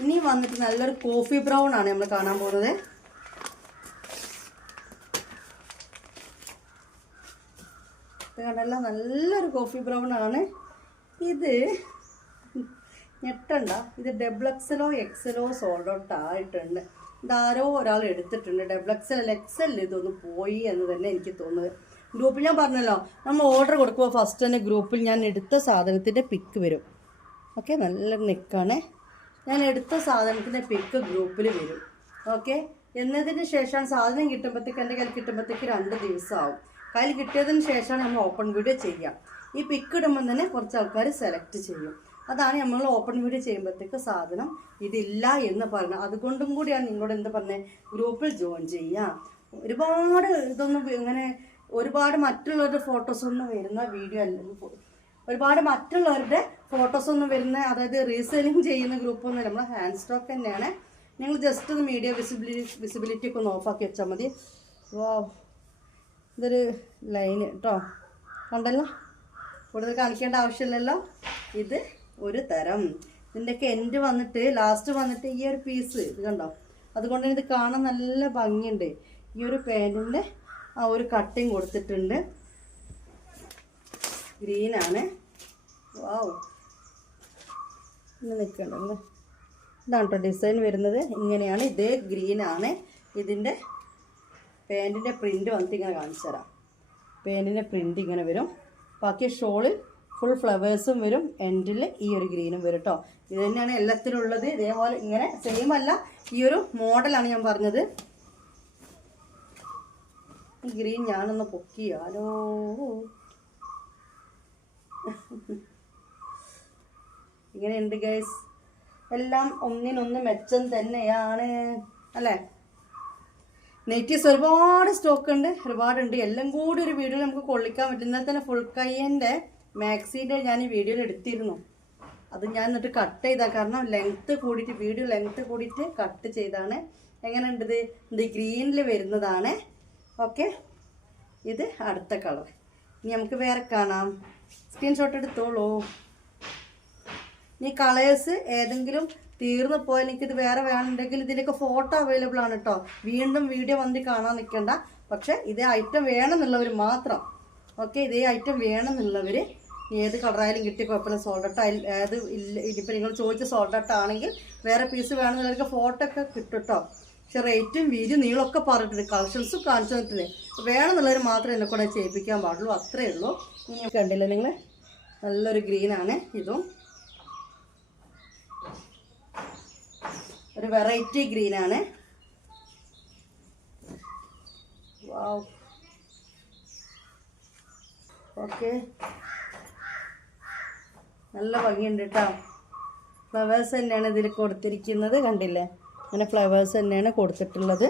ഇനി വന്നിട്ട് നല്ലൊരു കോഫി ബ്രൗൺ ആണ് നമ്മൾ കാണാൻ പോകുന്നത്. ഇത് കണ്ടല്ലോ, നല്ലൊരു കോഫി ബ്രൗൺ ആണ്. ഇത് ഞെട്ടണ്ട, ഇത് XXL XL സോൾഡ് ഔട്ട് ആയിട്ടുണ്ട്. ഇതാരോ ഒരാൾ എടുത്തിട്ടുണ്ട്. XXL XL ഇതൊന്ന് പോയി എന്ന് തന്നെ എനിക്ക് തോന്നുന്നത്. ഗ്രൂപ്പിൽ ഞാൻ പറഞ്ഞല്ലോ, നമ്മൾ ഓർഡർ കൊടുക്കുമ്പോൾ ഫസ്റ്റ് തന്നെ ഗ്രൂപ്പിൽ ഞാൻ എടുത്ത സാധനത്തിൻ്റെ പിക്ക് വരും. ഓക്കെ, നല്ല നിൽക്കാണ്. ഞാൻ എടുത്ത സാധനത്തിൻ്റെ പിക്ക് ഗ്രൂപ്പിൽ വരും. ഓക്കെ, എന്നതിന് ശേഷം സാധനം കിട്ടുമ്പോഴത്തേക്ക് എൻ്റെ കയ്യിൽ കിട്ടുമ്പോഴത്തേക്ക് 2 ദിവസമാവും. കയ്യിൽ കിട്ടിയതിന് ശേഷമാണ് നമ്മൾ ഓപ്പൺ വീഡിയോ ചെയ്യുക. ഈ പിക്ക് ഇടുമ്പോൾ തന്നെ കുറച്ച് ആൾക്കാർ സെലക്ട് ചെയ്യും. അതാണ് നമ്മൾ ഓപ്പൺ വീഡിയോ ചെയ്യുമ്പോഴത്തേക്ക് സാധനം ഇതില്ല എന്ന് പറഞ്ഞു. അതുകൊണ്ടും കൂടിയാണ് നിങ്ങളോട് എന്ത് പറഞ്ഞത്, ഗ്രൂപ്പിൽ ജോയിൻ ചെയ്യുക. ഒരുപാട് ഇതൊന്നും ഇങ്ങനെ ഒരുപാട് മറ്റുള്ളവരുടെ ഫോട്ടോസൊന്നും വരുന്ന വീഡിയോ അല്ല, ഒരുപാട് മറ്റുള്ളവരുടെ ഫോട്ടോസൊന്നും വരുന്ന, അതായത് റീസെല്ലിങ് ചെയ്യുന്ന ഗ്രൂപ്പൊന്നും നമ്മൾ ഹാൻഡ് സ്റ്റോക്ക് തന്നെയാണ്. നിങ്ങൾ ജസ്റ്റ് ഒന്ന് മീഡിയ വിസിബിലിറ്റി ഒക്കെ ഒന്ന് ഓഫാക്കി വെച്ചാൽ മതി. വാവ്, ഇതൊരു ലൈന് കേട്ടോ, കണ്ടല്ലോ. കൂടുതൽ കാണിക്കേണ്ട ആവശ്യമില്ലല്ലോ. ഇത് ഒരു തരം. ഇതിൻ്റെയൊക്കെ എൻഡ് വന്നിട്ട് ലാസ്റ്റ് വന്നിട്ട് ഈ ഒരു പീസ് ഇത് കണ്ടോ, അതുകൊണ്ട് ഇത് കാണാൻ നല്ല ഭംഗിയുണ്ട്. ഈ ഒരു പാൻറ്റിൻ്റെ ആ ഒരു കട്ടിങ് കൊടുത്തിട്ടുണ്ട്. ഗ്രീനാണ്. വാവ്, ഇന്ന് നിൽക്കണ്ടല്ലേ. ഇതാണ് കേട്ടോ ഡിസൈൻ വരുന്നത്. ഇങ്ങനെയാണ്, ഇതേ ഗ്രീനാണ്. ഇതിൻ്റെ പാൻറ്റിൻ്റെ പ്രിൻറ്റ് വന്നിട്ട് ഇങ്ങനെ കാണിച്ചു തരാം. പാൻറ്റിൻ്റെ പ്രിൻറ്റ് ഇങ്ങനെ വരും. ബാക്കി ഷോളിൽ ഫുൾ ഫ്ലവേഴ്സും വരും, എൻഡിൽ ഈ ഒരു ഗ്രീനും വരും കേട്ടോ. ഇത് തന്നെയാണ് എല്ലാത്തിലും ഉള്ളത്. ഇതേപോലെ ഇങ്ങനെ സെയിം അല്ല, ഈ ഒരു മോഡലാണ് ഞാൻ പറഞ്ഞത്. ഈ ഗ്രീൻ ഞാനൊന്ന് പൊക്കിയാലോ. ഇങ്ങനെയുണ്ട് ഗൈസ്, എല്ലാം ഒന്നിനൊന്ന് മെച്ചം തന്നെയാണ് അല്ലേ. നെറ്റീസ് ഒരുപാട് സ്റ്റോക്ക് ഉണ്ട്, ഒരുപാടുണ്ട്. എല്ലാം കൂടി ഒരു വീഡിയോയിൽ നമുക്ക് കൊള്ളിക്കാൻ പറ്റും. ഇന്നലെ തന്നെ ഫുൾ കയ്യൻ്റെ മാക്സിൻ്റെ ഞാൻ ഈ വീഡിയോയിൽ എടുത്തിരുന്നു. അത് ഞാൻ എന്നിട്ട് കട്ട് ചെയ്താൽ, കാരണം ലെങ്ത്ത് കൂടിയിട്ട് വീഡിയോ ലെങ്ത്ത് കൂടിയിട്ട് കട്ട് ചെയ്താണ്. എങ്ങനെയുണ്ട് ഇത് ഗ്രീനിൽ വരുന്നതാണ്. ഓക്കെ, ഇത് അടുത്ത കളർ. ഇനി നമുക്ക് വേറെ കാണാം. സ്ക്രീൻഷോട്ട് എടുത്തോളൂ. ഈ കളേഴ്സ് ഏതെങ്കിലും തീർന്നു പോയാൽ എനിക്കിത് വേറെ വേണമെന്നുണ്ടെങ്കിൽ ഇതിൻ്റെയൊക്കെ ഫോട്ടോ അവൈലബിൾ ആണ് കേട്ടോ. വീണ്ടും വീഡിയോ വന്നിട്ട് കാണാൻ നിൽക്കണ്ട. പക്ഷേ ഇതേ ഐറ്റം വേണമെന്നുള്ളവർ മാത്രം. ഓക്കെ, ഇതേ ഐറ്റം വേണമെന്നുള്ളവർ ഏത് കളറായാലും കിട്ടിയ കുഴപ്പമില്ല. സോൾഡട്ട് ഏത് ഇല്ല, ഇതിപ്പോൾ നിങ്ങൾ ചോദിച്ച സോൾഡട്ട് ആണെങ്കിൽ വേറെ പീസ് വേണമെന്നുള്ളവർക്ക് ഫോട്ടോ ഒക്കെ കിട്ടും കേട്ടോ. പക്ഷെ റേറ്റും വീതിയും നീളമൊക്കെ പറഞ്ഞിട്ടുണ്ട്, കളക്ഷൻസും കാണിച്ചു തന്നിട്ടുണ്ട്. വേണമെന്നുള്ളവർ മാത്രമേ എന്നെ കൂടെ ചെയ്യിപ്പിക്കാൻ പാടുള്ളൂ, അത്രയേ ഉള്ളൂ. ഇനി കണ്ടില്ല നിങ്ങൾ, നല്ലൊരു ഗ്രീനാണ്. ഇതും ഒരു വെറൈറ്റി ഗ്രീനാണ്. വാവ്, ഓക്കെ, നല്ല ഭംഗിയുണ്ട് കേട്ടോ. ഫ്ലവേഴ്സ് തന്നെയാണ് ഇതിൽ കൊടുത്തിരിക്കുന്നത്, കണ്ടില്ലേ. അങ്ങനെ ഫ്ലവേഴ്സ് തന്നെയാണ് കൊടുത്തിട്ടുള്ളത്.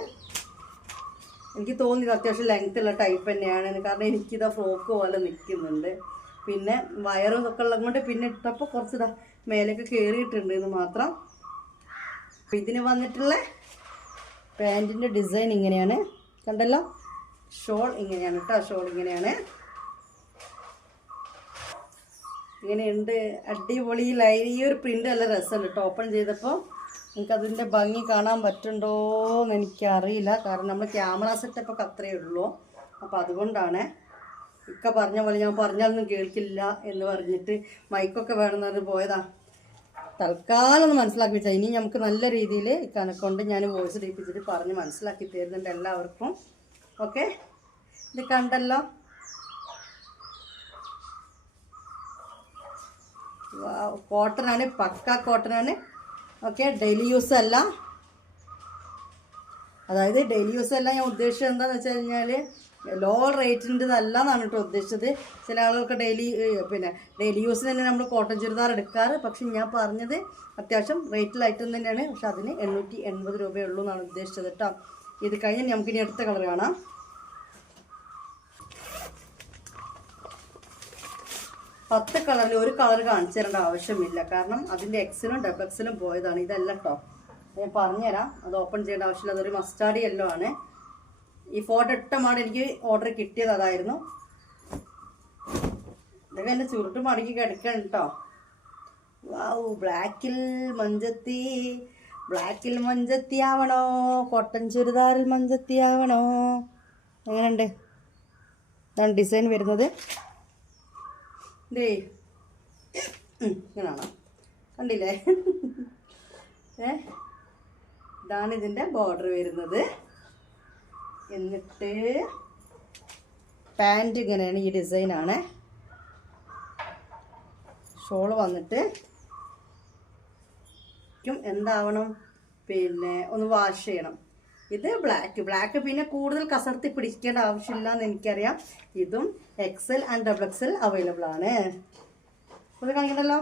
എനിക്ക് തോന്നിയത് അത്യാവശ്യം ലെങ്ത്തുള്ള ടൈപ്പ് തന്നെയാണ്, കാരണം എനിക്കിതാ ഫ്രോക്ക് പോലെ നിൽക്കുന്നുണ്ട്. പിന്നെ വയറും ഇതൊക്കെ ഉള്ളത് കൊണ്ട് പിന്നെ ഇട്ടപ്പോൾ കുറച്ച് ഇതാ മേലേക്ക് കയറിയിട്ടുണ്ട് എന്ന് മാത്രം. അപ്പം ഇതിന് വന്നിട്ടുള്ള പാൻറ്റിൻ്റെ ഡിസൈൻ ഇങ്ങനെയാണ്, കണ്ടല്ലോ. ഷോൾ ഇങ്ങനെയാണ് കേട്ടോ, ഷോൾ ഇങ്ങനെയാണ്, ഇങ്ങനെയുണ്ട്. അടിപൊളിയിലായി. ഈ ഒരു പ്രിൻ്റ് നല്ല രസമുണ്ട് കേട്ടോ. ഓപ്പൺ ചെയ്തപ്പോൾ എനിക്കതിൻ്റെ ഭംഗി കാണാൻ പറ്റുന്നുണ്ടോ എന്ന് എനിക്കറിയില്ല, കാരണം നമ്മൾ ക്യാമറ സെറ്റപ്പൊക്കെ അത്രയേ ഉള്ളൂ. അപ്പോൾ അതുകൊണ്ടാണ് ഇക്ക പറഞ്ഞ പോലെ ഞാൻ പറഞ്ഞാലൊന്നും കേൾക്കില്ല എന്ന് പറഞ്ഞിട്ട് മൈക്കൊക്കെ വേണമെന്ന് പറഞ്ഞ് പോയതാ. തൽക്കാലം ഒന്ന് മനസ്സിലാക്കി വെച്ചാൽ ഇനി നമുക്ക് നല്ല രീതിയിൽ ഇക്കാനെ കൊണ്ട് ഞാൻ വോയിസ് ഡീപ്പിച്ചിട്ട് പറഞ്ഞ് മനസ്സിലാക്കി തരുന്നുണ്ട് എല്ലാവർക്കും. ഓക്കെ, ഇത് കണ്ടല്ലോ. കോട്ടനാണ്, പക്ക കോട്ടനാണ്. ഓക്കെ, ഡെയിലി യൂസ് അല്ല. അതായത് ഡെയിലി യൂസ് അല്ല ഞാൻ ഉദ്ദേശിച്ചത് എന്താണെന്ന് വെച്ച് കഴിഞ്ഞാൽ ലോ റേറ്റിൻ്റെതല്ല എന്നാണ് കേട്ടോ ഉദ്ദേശിച്ചത്. ചില ആളുകൾക്ക് ഡെയിലി യൂസിന് തന്നെ നമ്മൾ കോട്ടൺ ചുരിദാർ എടുക്കാറ്. പക്ഷെ ഞാൻ പറഞ്ഞത് അത്യാവശ്യം റേറ്റിൽ ഐറ്റം തന്നെയാണ്. പക്ഷെ അതിന് 880 രൂപയേ ഉള്ളൂ എന്നാണ് ഉദ്ദേശിച്ചത് കേട്ടോ. ഇത് കഴിഞ്ഞ് നമുക്കിനി അടുത്ത കളർ കാണാം. പത്ത് കളറിൽ ഒരു കളർ കാണിച്ചു തരേണ്ട ആവശ്യമില്ല, കാരണം അതിൻ്റെ എക്സിലും ഡബിൾ എക്സിലും പോയതാണ്. ഇതല്ല കേട്ടോ, ഞാൻ പറഞ്ഞുതരാം. അത് ഓപ്പൺ ചെയ്യേണ്ട ആവശ്യമില്ല. അതൊരു മസ്റ്റാർഡ് യെല്ലോ ആണ്. ഈ ഫോട്ടോ ഇട്ടമാണ് എനിക്ക് ഓർഡർ കിട്ടിയത്, അതായിരുന്നു. ഇതൊക്കെ എൻ്റെ ചുരുട്ട് മടക്കി കിടക്കണം കേട്ടോ. വാവ്, ബ്ലാക്കിൽ മഞ്ചത്തി ആവണോ, കോട്ടൺ ചുരിദാറിൽ മഞ്ചത്തി ആവണോ. എങ്ങനെയുണ്ട്? ഇതാണ് ഡിസൈൻ വരുന്നത്. ഇങ്ങനാണോ? കണ്ടില്ലേ? ഇതാണ് ഇതിൻ്റെ ബോർഡർ വരുന്നത്. എന്നിട്ട് പാൻറ് ഇങ്ങനെയാണ്, ഈ ഡിസൈനാണ്. ഷോള് വന്നിട്ട് എന്താവണം, ഒന്ന് വാഷ് ചെയ്യണം. ഇത് ബ്ലാക്ക് പിന്നെ കൂടുതൽ കസർത്തി പിടിക്കേണ്ട ആവശ്യമില്ല എന്ന് എനിക്കറിയാം. ഇതും XL ആൻഡ് XXL അവൈലബിൾ ആണ്. ഇത് കാണിക്കണ്ടല്ലോ,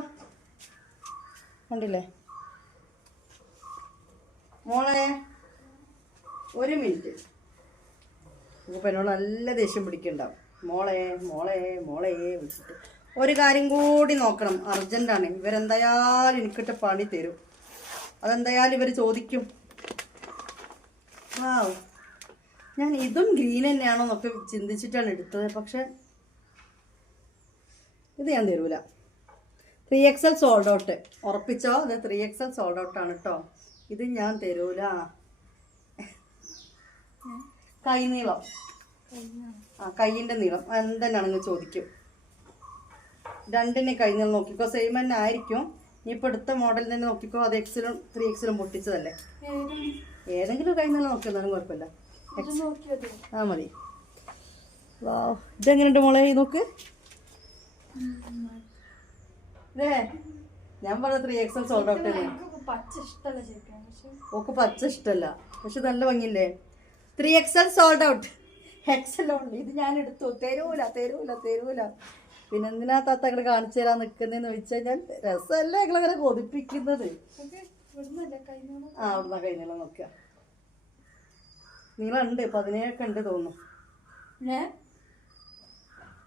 കണ്ടില്ലേ മോളെ? ഒരു മിനിറ്റ്, ഇപ്പം എന്നോട് നല്ല ദേഷ്യം പിടിക്കുന്നുണ്ടാവും. മോളെ വിളിച്ചിട്ട് ഒരു കാര്യം കൂടി നോക്കണം, അർജൻറ്റാണ്. ഇവരെന്തായാലും എനിക്കിട്ട് പണി തരും, അതെന്തായാലും ഇവർ ചോദിക്കും. ഞാൻ ഇതും ഗ്രീൻ തന്നെയാണോ എന്നൊക്കെ ചിന്തിച്ചിട്ടാണ് എടുത്തത്. പക്ഷെ ഇത് ഞാൻ തരൂല. 3XL sold out, ഉറപ്പിച്ചോ? ഇത് 3XL സോൾഡ് ഔട്ട് ആണ് കേട്ടോ. ഇത് ഞാൻ തരൂല. കൈനീളം, കൈയിൻ്റെ നീളം എന്തെന്നാണെന്ന് ചോദിക്കും. രണ്ടിനെ കൈനീളം നോക്കിക്കോ, സെയിം തന്നെ ആയിരിക്കും. ഇനിയിപ്പോൾ എടുത്ത മോഡൽ തന്നെ നോക്കിക്കോ. അത് XL-ഉം 3XL-ഉം പൊട്ടിച്ചതല്ലേ. ഏതെങ്കിലും കൈനീളം നോക്കിയെന്നാലും കുഴപ്പമില്ല. മതി. ഇതെങ്ങനെയുണ്ട് മോളെ? നോക്ക്. ഞാൻ പറഞ്ഞ 3XL സോൾഡ് ഔട്ട് ആണ്. ഓക്ക് പച്ച ഇഷ്ടമല്ല, പക്ഷെ നല്ല ഭംഗിയില്ലേ? 3XL സോൾഡ് ഔട്ട്, XL ഉണ്ട്. ഇത് ഞാൻ എടുത്തു. തരൂല. പിന്നെ എന്തിനാ തത്തകൾ കാണിച്ചു തരാൻ നിൽക്കുന്നതെന്ന് ചോദിച്ചു കഴിഞ്ഞാൽ രസമല്ലേ ഞങ്ങളങ്ങനെ കൊതിപ്പിക്കുന്നത്. അവിടുന്ന് കൈനീളം നോക്കുക. നീളമുണ്ട്, 17 ഉണ്ട് തോന്നുന്നു.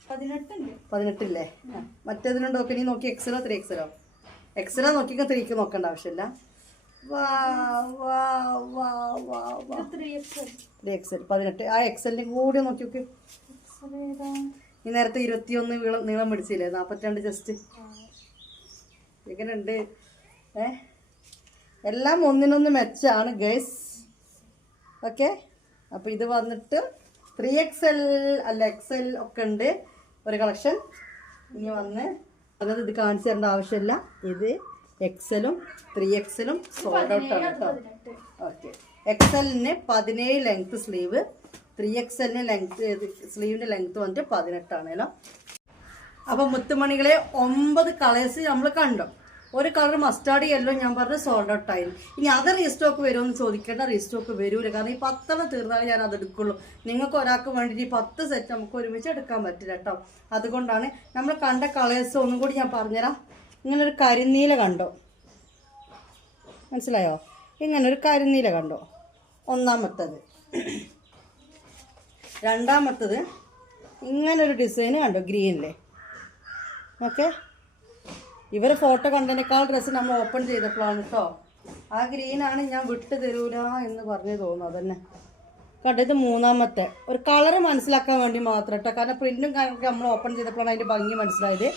18 മറ്റേതിനുണ്ട്. നോക്കി നീ നോക്കി, XL-ഓ 3XL-ഓ? XL-ഓ നോക്കിക്കോ, 3 നോക്കേണ്ട ആവശ്യമില്ല. 3XL 18. ആ XL-ന്റെ കൂടി നോക്കി നോക്കി. ഈ നേരത്തെ 21 നീളം പിടിച്ചില്ലേ? 42 ജസ്റ്റ്. ഇങ്ങനെയുണ്ട്. എല്ലാം ഒന്നിനൊന്ന് മെച്ചാണ് ഗൈസ്. ഓക്കെ, അപ്പോൾ ഇത് വന്നിട്ട് 3XL അല്ല XL ഒക്കെ ഉണ്ട് ഒരു കളക്ഷൻ. ഇനി വന്ന് അതായത് ഇത് കാണിച്ചു തരേണ്ട ആവശ്യമില്ല. ഇത് XL-ഉം 3XL-ഉം സോൾഡ് ഔട്ട് ആണ് കേട്ടോ. ഓക്കെ, XL-ന് 17 ലെങ്ത് സ്ലീവ്, 3XL-ന് സ്ലീവിൻ്റെ ലെങ്ത് വന്നിട്ട് 18 ആണല്ലോ. അപ്പം മുത്തുമണികളെ 9 കളേഴ്സ് നമ്മൾ കണ്ടു. ഒരു കളർ മസ്റ്റാർഡ് യെല്ലോ ഞാൻ പറഞ്ഞ സോൾഡ് ഔട്ട് ആയിരുന്നു. ഇനി അത് റീസ്റ്റോക്ക് വരുമെന്ന് ചോദിക്കേണ്ട, റീസ്റ്റോക്ക് വരൂല. കാരണം ഈ 10 തീർന്നാലേ ഞാൻ അത് എടുക്കുള്ളൂ. നിങ്ങൾക്ക് ഒരാൾക്ക് വേണ്ടിയിട്ട് ഈ 10 സെറ്റ് നമുക്ക് ഒരുമിച്ച് എടുക്കാൻ പറ്റില്ല കേട്ടോ. അതുകൊണ്ടാണ് നമ്മൾ കണ്ട കളേഴ്സ് ഒന്നും കൂടി ഞാൻ പറഞ്ഞുതരാം. ഇങ്ങനൊരു കരിനീല കണ്ടോ? മനസ്സിലായോ? ഇങ്ങനൊരു കരിനീല കണ്ടോ? ഒന്നാമത്തത്. രണ്ടാമത്തത് ഇങ്ങനൊരു ഡിസൈന് കണ്ടോ? ഗ്രീനിലെ ഓക്കെ, ഇവരെ ഫോട്ടോ കണ്ടതിനേക്കാൾ ഡ്രസ്സ് നമ്മൾ ഓപ്പൺ ചെയ്തപ്പോഴാണ് കേട്ടോ. ആ ഗ്രീനാണ് ഞാൻ വിട്ട് തരൂല എന്ന് പറഞ്ഞു തോന്നുന്നു. അതന്നെ കണ്ടത്. ഇത് മൂന്നാമത്തെ ഒരു കളറ് മനസ്സിലാക്കാൻ വേണ്ടി മാത്രം കേട്ടോ. കാരണം പ്രിന്റും കാര്യങ്ങളൊക്കെ നമ്മൾ ഓപ്പൺ ചെയ്തപ്പോഴാണ് അതിൻ്റെ ഭംഗി മനസ്സിലായത്.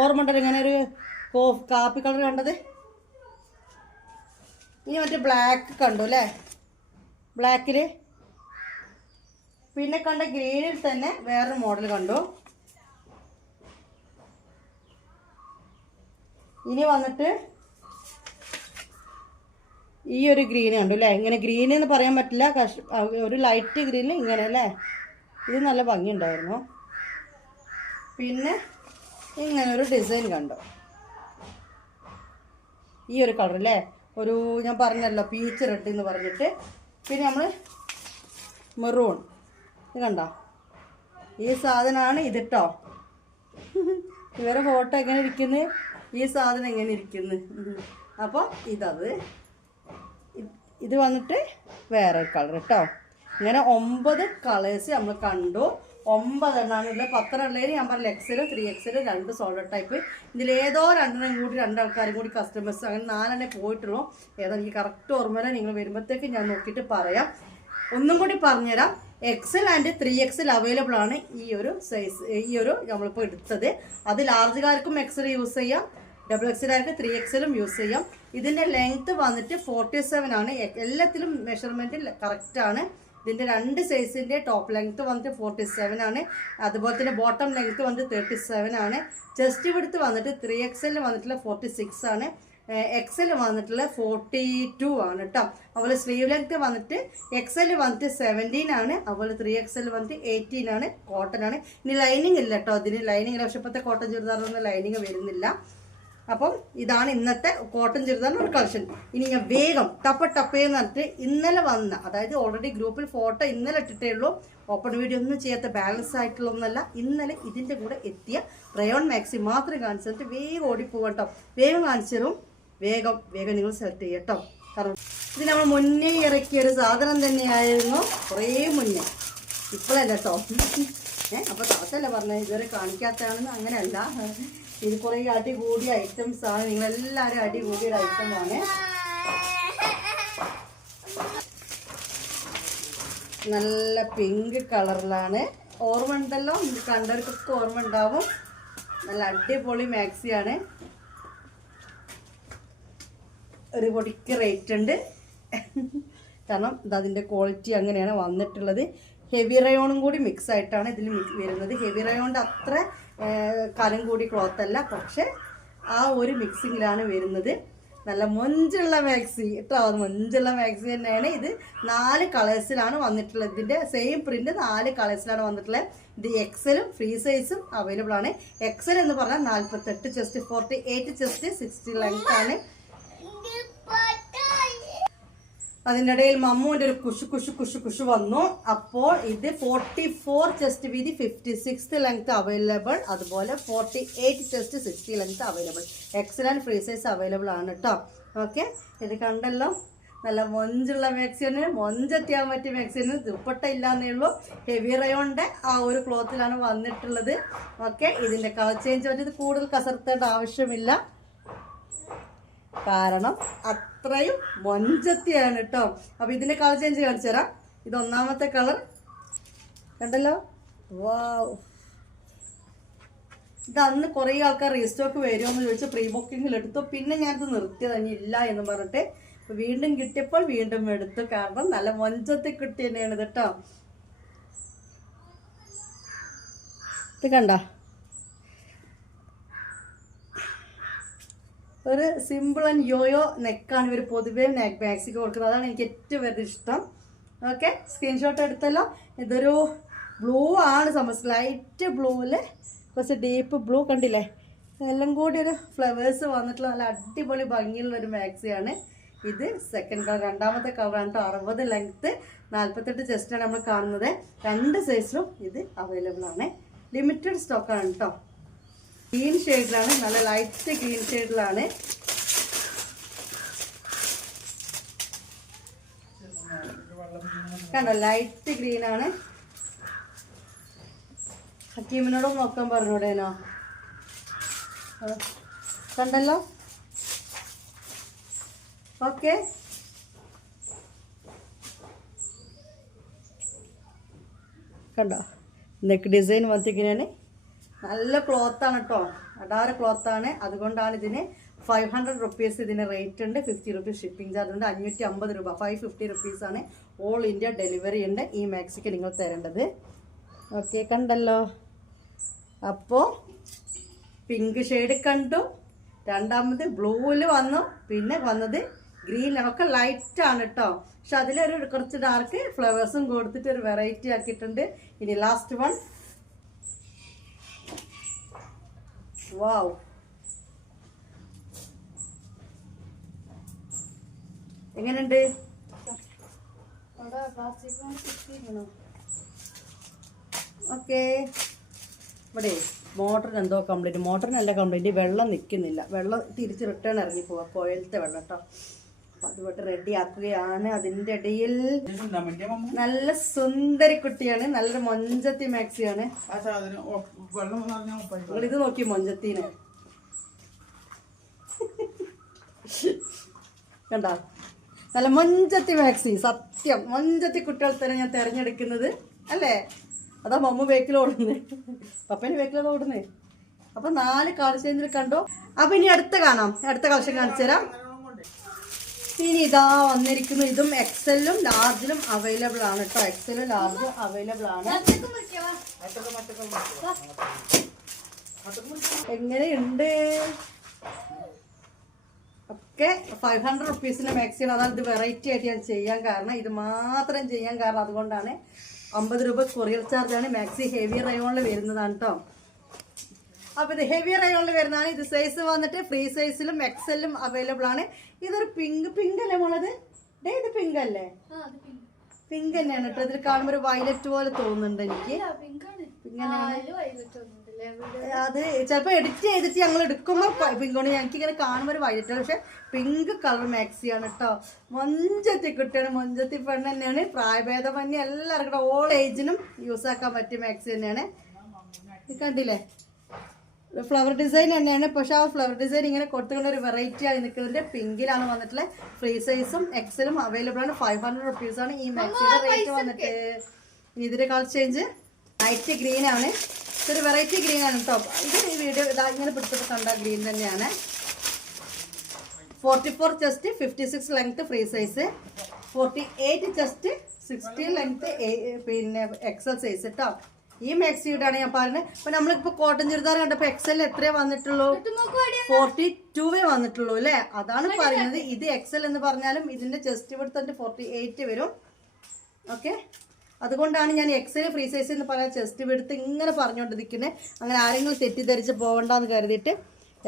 ഓർമ്മ ഉണ്ടല്ലോ ഇങ്ങനെ ഒരു കാപ്പി കളർ കണ്ടത്. ഇനി മറ്റേ ബ്ലാക്ക് കണ്ടു അല്ലേ, ബ്ലാക്കിൽ. പിന്നെ കണ്ട ഗ്രീനിൽ തന്നെ വേറൊരു മോഡൽ കണ്ടു. ഇനി വന്നിട്ട് ഈ ഒരു ഗ്രീൻ കണ്ടു അല്ലേ. ഇങ്ങനെ ഗ്രീൻ എന്ന് പറയാൻ പറ്റില്ല, ഒരു ലൈറ്റ് ഗ്രീനിൽ ഇങ്ങനെ അല്ലേ. ഇത് നല്ല ഭംഗിയുണ്ടായിരുന്നു. പിന്നെ ഇങ്ങനെ ഒരു ഡിസൈൻ കണ്ടു, ഈ ഒരു കളർ അല്ലേ, ഒരു ഞാൻ പറഞ്ഞല്ലോ പീച്ച് റെഡ് എന്ന് പറഞ്ഞിട്ട്. പിന്നെ നമ്മൾ മെറൂൺ, ഇത് കണ്ടോ, ഈ സാധനമാണ് ഇത് കേട്ടോ. ഇവരെ ഫോട്ടോ എങ്ങനെ ഇരിക്കുന്നു, ഈ സാധനം എങ്ങനെ ഇരിക്കുന്നു. അപ്പോൾ ഇത് വന്നിട്ട് വേറെ കളർ കേട്ടോ. ഇങ്ങനെ 9 കളേഴ്സ് നമ്മൾ കണ്ടു. 9 എണ്ണമാണ് ഉള്ളത്. 10 ഉള്ളതിന് ഞാൻ പറഞ്ഞ XL 3XL 2 സോളർ ടൈപ്പ്. ഇതിലേതോ 2 കൂടി 2 ആൾക്കാരും കൂടി കസ്റ്റമേഴ്സ്, അങ്ങനെ 4 പോയിട്ടുള്ളൂ. ഏതാ എനിക്ക് കറക്റ്റ് ഓർമ്മയില്ല. നിങ്ങൾ വരുമ്പോഴത്തേക്ക് ഞാൻ നോക്കിയിട്ട് പറയാം. ഒന്നും കൂടി പറഞ്ഞുതരാം. XL ആൻഡ് 3XL അവൈലബിൾ ആണ്. ഈ ഒരു സൈസ്, ഈ ഒരു നമ്മളിപ്പോൾ എടുത്തത്. അത് ലാർജുകാർക്കും XL യൂസ് ചെയ്യാം, XXL ആർക്ക് 3XL യൂസ് ചെയ്യാം. ഇതിൻ്റെ ലെങ്ത്ത് വന്നിട്ട് 47 ആണ്. എല്ലാത്തിലും മെഷർമെൻറ്റ് കറക്റ്റാണ്. ഇതിൻ്റെ 2 സൈസിൻ്റെ ടോപ്പ് ലെങ്ത്ത് വന്നിട്ട് 47 ആണ്. അതുപോലെ തന്നെ ബോട്ടം ലെങ്ത്ത് വന്നിട്ട് 37 ആണ്. ചെസ്റ്റ് വിഡ്ത്ത് വന്നിട്ട് 3XL വന്നിട്ടുള്ള 46 ആണ്. XL വന്നിട്ടുള്ള 42 ആണ് കേട്ടോ. അതുപോലെ സ്ലീവ് ലെങ്ത്ത് വന്നിട്ട് XL വന്നിട്ട് 17 ആണ്. അതുപോലെ 3XL വന്നിട്ട് 18 ആണ്. കോട്ടൺ ആണ്. ഇനി ലൈനിങ് ഇല്ല കേട്ടോ. ഇതിന് ലൈനിങ് ഇല്ല. പക്ഷേ ഇപ്പോഴത്തെ കോട്ടൺ ചുരിദാറൊന്നും ലൈനിങ് വരുന്നില്ല. അപ്പം ഇതാണ് ഇന്നത്തെ കോട്ടൺ ചുരിദാറിൻ്റെ ഒരു കളക്ഷൻ. ഇനി ഞാൻ വേഗം ടപ്പേന്ന് പറഞ്ഞിട്ട് ഇന്നലെ വന്ന, അതായത് ഓൾറെഡി ഗ്രൂപ്പിൽ ഫോട്ടോ ഇന്നലെ ഇട്ടിട്ടേ ഉള്ളൂ, ഓപ്പൺ വീഡിയോ ഒന്നും ചെയ്യാത്ത ബാലൻസ് ആയിട്ടുള്ളതൊന്നല്ല. ഇന്നലെ ഇതിൻ്റെ കൂടെ എത്തിയ റയോൺ മാക്സി മാത്രം കാണിച്ചു തന്നിട്ട് വേഗം ഓടിപ്പോവാം കേട്ടോ. വേഗം കാണിച്ചു തരും. വേഗം നിങ്ങൾ സെലക്ട് ചെയ്യാം കേട്ടോ. കാരണം ഇത് നമ്മൾ മുന്നേ ഇറക്കിയ ഒരു സാധനം തന്നെയായിരുന്നു, കുറേ മുന്നേ, ഇപ്പോഴല്ല കേട്ടോ. അപ്പോൾ താത്തല്ല പറഞ്ഞത് ഇതുവരെ കാണിക്കാത്തതാണെന്ന്. അങ്ങനെയല്ല, ഇത് കുറേ അടി കൂടിയ ഐറ്റംസ് ആണ്. നിങ്ങളെല്ലാവരും അടി കൂടിയൊരു ഐറ്റമാണ്. നല്ല പിങ്ക് കളറിലാണ്. ഓർമ്മ ഉണ്ടല്ലോ, കണ്ടവർക്കൊക്കെ ഓർമ്മ ഉണ്ടാവും. നല്ല അടിപൊളി മാക്സിയാണ്. ഒരു പൊടിക്ക് റേറ്റ് ഉണ്ട്. കാരണം അതിൻ്റെ ക്വാളിറ്റി അങ്ങനെയാണ് വന്നിട്ടുള്ളത്. ഹെവി റയോണും കൂടി മിക്സ് ആയിട്ടാണ് ഇതിൽ വരുന്നത്. ഹെവി റയോണിൻ്റെ അത്ര കനം കൂടി ക്ലോത്ത് അല്ല, പക്ഷെ ആ ഒരു മിക്സിങ്ങിലാണ് വരുന്നത്. നല്ല മൊഞ്ചുള്ള മാക്സി കേട്ടോ. മൊഞ്ചുള്ള മാക്സി തന്നെയാണ്. ഇത് 4 കളേഴ്സിലാണ് വന്നിട്ടുള്ളത്. ഇതിൻ്റെ സെയിം പ്രിന്റ് 4 കളേഴ്സിലാണ് വന്നിട്ടുള്ളത്. ഇത് XL ഫ്രീ സൈസും അവൈലബിൾ ആണ്. XL എന്ന് പറഞ്ഞാൽ 48 ചെസ്റ്റ്, 48 ചെസ്റ്റ്, 60 ലെങ്ത് ആണ്. അതിൻ്റെ ഇടയിൽ മമ്മൂൻ്റെ ഒരു കുഷു വന്നു. അപ്പോൾ ഇത് 44 ചെസ്റ്റ് വീതി, 56 ലെങ്ത് അവൈലബിൾ. അതുപോലെ 48 chest, 60 length available. XL and free size available ആണ് കേട്ടോ. ഓക്കെ, ഇത് കണ്ടല്ലോ. നല്ല മൊഞ്ചുള്ള മാക്സിയാണ്, മൊഞ്ചെത്തിയാൻ പറ്റിയ മാക്സിയാണ്. ദുപ്പട്ട ഇല്ലാന്നേ ഉള്ളൂ. ഹെവി റയോണിൻ്റെ ആ ഒരു ക്ലോത്തിലാണ് വന്നിട്ടുള്ളത്. ഓക്കെ, ഇതിൻ്റെ കളർ ചേഞ്ച് പറ്റിയത് കൂടുതൽ കസർത്തേണ്ട ആവശ്യമില്ല, കാരണം അത്രയും മൊഞ്ചത്തിയാണ് കേട്ടോ. അപ്പോൾ ഇതിൻ്റെ കളർ ചേഞ്ച് കാണിച്ചു തരാം. ഇത് ഒന്നാമത്തെ കളർ കണ്ടല്ലോ. വാവ്, ഇത് അന്ന് കുറേ ആൾക്കാർ റീസ്റ്റോക്ക് വരുമോ എന്ന് ചോദിച്ചു പ്രീ ബുക്കിങ്ങിൽ എടുത്തു. പിന്നെ ഞാനിത് നിർത്തിയത് തന്നെ ഇല്ല എന്ന് പറഞ്ഞിട്ട് വീണ്ടും കിട്ടിയപ്പോൾ വീണ്ടും എടുത്തു. കാരണം നല്ല മൊഞ്ചത്തി കുട്ടി തന്നെയാണ് കേട്ടോ. ഇത് കണ്ട, ഒരു സിമ്പിൾ ആൻഡ് യോയോ നെക്കാണ് ഇവർ പൊതുവേ നെക്ക് മാക്സിക്ക് കൊടുക്കുന്നത്. അതാണ് എനിക്ക് ഏറ്റവും വലിയ ഇഷ്ടം. ഓക്കെ, സ്ക്രീൻഷോട്ട് എടുത്തല്ലോ. ഇതൊരു ബ്ലൂ ആണ് സംഭവം. ലൈറ്റ് ബ്ലൂവിൽ കുറച്ച് ഡീപ്പ് ബ്ലൂ കണ്ടില്ലേ, എല്ലാം കൂടി ഒരു ഫ്ലവേഴ്സ് വന്നിട്ടുള്ള നല്ല അടിപൊളി ഭംഗിയുള്ളൊരു മാക്സിയാണ്. ഇത് സെക്കൻഡ് കളർ, രണ്ടാമത്തെ കളറാണ് കേട്ടോ. 60 ലെങ്ത്ത്, 48 ചെസ്റ്റാണ് നമ്മൾ കാണുന്നത്. 2 സൈസിലും ഇത് അവൈലബിൾ ആണ്. ലിമിറ്റഡ് സ്റ്റോക്കാണ് കേട്ടോ. ഗ്രീൻ ഷെയ്ഡിലാണ്, നല്ല ലൈറ്റ് ഗ്രീൻ ഷെയ്ഡിലാണ്. കണ്ടോ, ലൈറ്റ് ഗ്രീൻ ആണ്. ഹക്കീമിനോടും നോക്കാൻ പറഞ്ഞൂടേനോ. കണ്ടല്ലോ. ഓക്കെ, കണ്ടോ നെക്ക് ഡിസൈൻ വന്നിട്ടിങ്ങനെയാണ്. നല്ല ക്ലോത്താണ് കേട്ടോ, അടാറ് ക്ലോത്താണ്. അതുകൊണ്ടാണ് ഇതിന് 500 റുപ്പീസ് ഇതിന് റേറ്റ് ഉണ്ട്. 50 റുപ്പീസ് ഷിപ്പിംഗ് ചാർജ് ഉണ്ട്. 550 രൂപ, 550 റുപ്പീസാണ് ഓൾ ഇന്ത്യ ഡെലിവറി ഉണ്ട് ഈ മാക്സിക്ക് നിങ്ങൾ തരേണ്ടത്. ഓക്കെ, കണ്ടല്ലോ. അപ്പോൾ പിങ്ക് ഷെയ്ഡ് കണ്ടു, രണ്ടാമത് ബ്ലൂവിൽ വന്നു, പിന്നെ വന്നത് ഗ്രീനിലാണ്. ഒക്കെ ലൈറ്റാണ് കേട്ടോ, പക്ഷെ അതിലൊരു കുറച്ച് ഡാർക്ക് ഫ്ലവേഴ്സും കൊടുത്തിട്ട് ഒരു വെറൈറ്റി ആക്കിയിട്ടുണ്ട്. ഇനി ലാസ്റ്റ് വൺ. വാവ്, എങ്ങനെയുണ്ട്? ഓക്കെ, ഇവിടെ മോട്ടറിന് എന്തോ കംപ്ലൈൻറ്റ്, മോട്ടറിനല്ല കംപ്ലൈൻറ്റ്, വെള്ളം നിൽക്കുന്നില്ല. വെള്ളം തിരിച്ച് റിട്ടേൺ ഇറങ്ങി പോവാം, കോയിലത്തെ വെള്ളം കേട്ടോ. അപ്പം അതുകൊണ്ട് റെഡി ആക്കുകയാണ്. അതിൻ്റെ ഇടയിൽ നല്ല സുന്ദരി കുട്ടിയാണ്, നല്ലൊരു മൊഞ്ചത്തി മാക്സിയാണ്. ഇത് നോക്കി മൊഞ്ചത്തീനെ കണ്ടോ, നല്ല മൊഞ്ചത്തി മാക്സി. സത്യം മൊഞ്ചത്തി കുട്ടികൾ തന്നെ ഞാൻ തിരഞ്ഞെടുക്കുന്നത് അല്ലേ. അതാ മമ്മ ബേക്കിൽ ഓടുന്നത്, പപ്പേൻ്റെ ബേക്കിലാണ് ഓടുന്നത്. അപ്പൊ 4 കളർ ചേഞ്ചിൽ കണ്ടു. അപ്പൊ ഇനി അടുത്ത കാണാം, അടുത്ത കളക്ഷൻ കാണിച്ചു തരാം. ഇനി ഇതാ വന്നിരിക്കുന്നു. ഇതും എക്സലും ലാർജിലും അവൈലബിൾ ആണ് കേട്ടോ, എക്സലും ലാർജും അവൈലബിൾ ആണ്. എങ്ങനെയുണ്ട്? ഒക്കെ 500 റുപ്പീസിന്റെ മാക്സിയാണ്. അതാണ് ഇത് വെറൈറ്റി ആയിട്ട് ഞാൻ ചെയ്യാൻ കാരണം, ഇത് മാത്രം ചെയ്യാൻ കാരണം അതുകൊണ്ടാണ്. 50 രൂപ കൊറിയർ ചാർജാണ്. മാക്സി ഹെവി റയോണിൽ വരുന്നതാണ് കേട്ടോ. അപ്പോൾ ഇത് ഹെവി റയോണിൽ വരുന്നതാണ്. ഇത് സൈസ് വന്നിട്ട് ഫ്രീ സൈസിലും എക്സലും അവൈലബിൾ ആണ്. ഇതൊരു പിങ്ക് അല്ലേ മോളത്? ഇത് പിങ്ക് അല്ലേ? പിങ്ക് തന്നെയാണ് കേട്ടോ. ഇതിൽ കാണുമ്പോൾ ഒരു വയലറ്റ് പോലെ തോന്നുന്നുണ്ട് എനിക്ക്. അത് ചിലപ്പോൾ എഡിറ്റ് ചെയ്തിട്ട് ഞങ്ങൾ എടുക്കുമ്പോൾ പിങ്കോണ്, ഞങ്ങൾക്ക് ഇങ്ങനെ കാണുമ്പോൾ ഒരു വയലറ്റ് ആണ്, പക്ഷെ പിങ്ക് കളർ മാക്സിയാണ് കേട്ടോ. മൊഞ്ചത്തി കുട്ടിയാണ്, മൊഞ്ചത്തി പെണ്ണ് തന്നെയാണ്. പ്രായഭേദമന്യേ എല്ലാവർക്കും ഓൾ ഏജിനും യൂസ് ആക്കാൻ പറ്റിയ മാക്സി തന്നെയാണ്. കണ്ടില്ലേ, ഫ്ലവർ ഡിസൈൻ തന്നെയാണ്, പക്ഷെ ആ ഫ്ലവർ ഡിസൈൻ ഇങ്ങനെ കൊടുത്തുകൊണ്ട് ഒരു വെറൈറ്റി ആയി നിൽക്കുന്നുണ്ട്. പിങ്കിലാണ് വന്നിട്ടുള്ളത്. ഫ്രീ സൈസും എക്സലും അവൈലബിൾ ആണ്. 500 റുപ്പീസാണ് ഈ മാക്സിയുടെ റേറ്റ് വന്നിട്ട്. ഇതിന്റെ കളർ ചേഞ്ച് ലൈറ്റ് ഗ്രീൻ ആണ്. ഇതൊരു വെറൈറ്റി ഗ്രീൻ ആണ് കേട്ടോ. ഇത് ഈ വീഡിയോ ഇതാ ഇങ്ങനെ പിടിച്ചപ്പോൾ കണ്ട ഗ്രീൻ തന്നെയാണ്. 44 chest, 56 length free size, 48 chest, 60 length പിന്നെ എക്സൽ സൈസ് കേട്ടോ. ഈ മാക്സിയുടെ ആണ് ഞാൻ പറയുന്നത്. ഇപ്പൊ നമ്മളിപ്പോ കോട്ടൺ ചുരിദാർ കണ്ടപ്പോ എക്സൽ എത്രയേ വന്നിട്ടുള്ളൂ? 42 വന്നിട്ടുള്ളൂ അല്ലേ? അതാണ് പറയുന്നത്. ഇത് എക്സൽ എന്ന് പറഞ്ഞാലും ഇതിന്റെ ചെസ്റ്റ് വിഡ്ത്ത് 48 വരും. ഓക്കെ, അതുകൊണ്ടാണ് ഞാൻ എക്സൽ ഫ്രീ സൈസ് എന്ന് പറയാൻ ചെസ്റ്റ് വിഡ്ത്ത് ഇങ്ങനെ പറഞ്ഞുകൊണ്ടിരിക്കുന്നത്. അങ്ങനെ ആരെങ്കിലും തെറ്റിദ്ധരിച്ച് പോകണ്ടെന്ന് കരുതിയിട്ട്.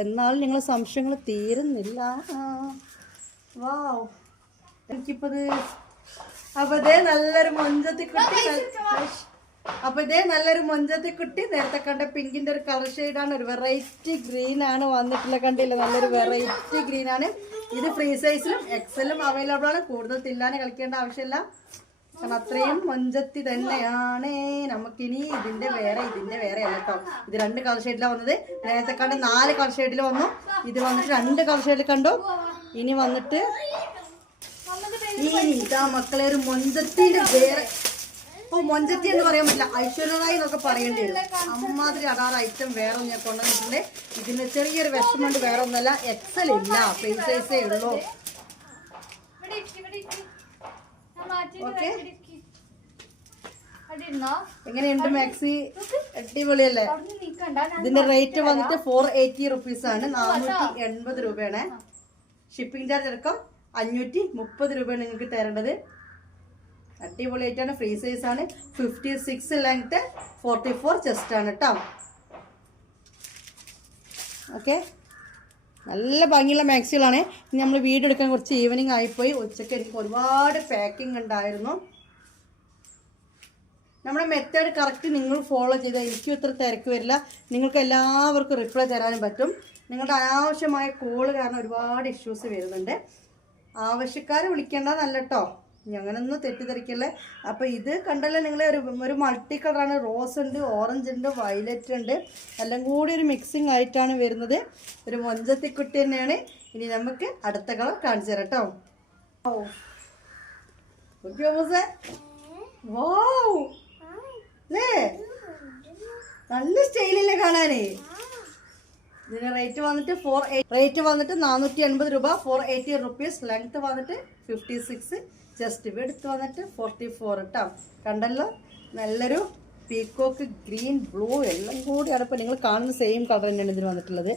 എന്നാലും നിങ്ങൾ സംശയങ്ങൾ തീരുന്നില്ല. വാവ്, എനിക്കിപ്പത് അപ്പൊ ഇതേ നല്ലൊരു മൊഞ്ചത്തിക്കുട്ടി. അപ്പൊ ഇതേ നല്ലൊരു മൊഞ്ചത്തിക്കുട്ടി. നേരത്തെ കണ്ട പിങ്കിന്റെ ഒരു കളർ ഷെയ്ഡാണ്. ഒരു വെറൈറ്റി ഗ്രീൻ ആണ് വന്നിട്ടുള്ള, കണ്ടില്ല? നല്ലൊരു വെറൈറ്റി ഗ്രീൻ ആണ്. ഇത് ഫ്രീ സൈസിലും എക്സലും അവൈലബിൾ ആണ്. കൂടുതൽ തില്ലാനെ കളിക്കേണ്ട ആവശ്യമില്ല, കാരണം അത്രയും മൊഞ്ചത്തി തന്നെയാണ്. നമുക്കിനി ഇതിന്റെ വേറെ അല്ല കേട്ടോ. ഇത് 2 കളർ ഷെയ്ഡിലാണ് വന്നത്. നേരത്തെ കണ്ട് 4 കളർ ഷെയ്ഡിൽ വന്നു. ഇത് വന്നിട്ട് 2 കളർ ഷെയ്ഡിൽ കണ്ടു. ഇനി വന്നിട്ട് ഇതാ മക്കളെ ഒരു മൊഞ്ചത്തിന്റെ വേറെ. മൊഞ്ചത്തി എന്ന് പറയാൻ പറ്റില്ല, ഐശ്വര്യറായി എന്നൊക്കെ പറയേണ്ടി വരും. അമ്മാതിരി അടാറ് ഐറ്റം വേറെ ഞാൻ കൊണ്ടുവന്നിട്ടുണ്ട്. ഇതിന് ചെറിയൊരു വിഷമമുണ്ട്, വേറെ ഒന്നല്ല, എക്സൽ ഇല്ല, ഫ്രീ സൈസേ ഉള്ളൂ. ഓക്കെ, എങ്ങനെയുണ്ട് മാക്സി? അടിപൊളിയല്ലേ? ഇതിന്റെ റേറ്റ് വന്നിട്ട് 480 റുപ്പീസാണ്, 480 രൂപയാണ്. ഷിപ്പിംഗ് ചാർജ് അടക്കം 530 രൂപയാണ് നിങ്ങൾക്ക് തരേണ്ടത്. അടിപൊളിയായിട്ടാണ്. ഫ്രീ സൈസ് ആണ്. 56 ലെങ്ത്, 44 ചെസ്റ്റ് ആണ് കേട്ടോ. ഓക്കെ, നല്ല ഭംഗിയുള്ള മാക്സികളാണ്. ഇനി നമ്മൾ വീഡിയോ എടുക്കാൻ കുറച്ച് ഈവനിങ് ആയിപ്പോയി. ഉച്ചയ്ക്ക് എനിക്ക് ഒരുപാട് പാക്കിംഗ് ഉണ്ടായിരുന്നു. നമ്മുടെ മെത്തേഡ് കറക്റ്റ് നിങ്ങൾ ഫോളോ ചെയ്താൽ എനിക്കും ഇത്ര തിരക്ക് വരില്ല. നിങ്ങൾക്ക് എല്ലാവർക്കും റിപ്ലൈ തരാനും പറ്റും. നിങ്ങളുടെ അനാവശ്യമായ കോള് കാരണം ഒരുപാട് ഇഷ്യൂസ് വരുന്നുണ്ട്. ആവശ്യക്കാരെ വിളിക്കേണ്ടതല്ല കേട്ടോ, അങ്ങനൊന്നും തെറ്റിദ്ധരിക്കല്ലേ. അപ്പോൾ ഇത് കണ്ടല്ലോ നിങ്ങളെ ഒരു മൾട്ടി കളറാണ്. റോസ് ഉണ്ട്, ഓറഞ്ച് ഉണ്ട്, വയലറ്റ് ഉണ്ട്, എല്ലാം കൂടി ഒരു മിക്സിങ് ആയിട്ടാണ് വരുന്നത്. ഒരു മൊഞ്ചത്തിക്കുട്ടി തന്നെയാണ്. ഇനി നമുക്ക് അടുത്ത കളർ കാണിച്ചു തരാം കേട്ടോ. നല്ല സ്റ്റൈലില്ലേ കാണാനേ. ഇതിന് റേറ്റ് വന്നിട്ട് 480 രൂപ, 480 റുപ്പീസ്. ലെങ്ത് വന്നിട്ട് 56, ചെസ്റ്റ് വിഡ്ത്ത് വന്നിട്ട് 44 കേട്ടോ. കണ്ടല്ലോ, നല്ലൊരു പീക്കോക്ക് ഗ്രീൻ ബ്ലൂ എല്ലാം കൂടിയാണ്. ഇപ്പോൾ നിങ്ങൾ കാണുന്ന സെയിം കളർ തന്നെയാണ് ഇതിന് വന്നിട്ടുള്ളത്.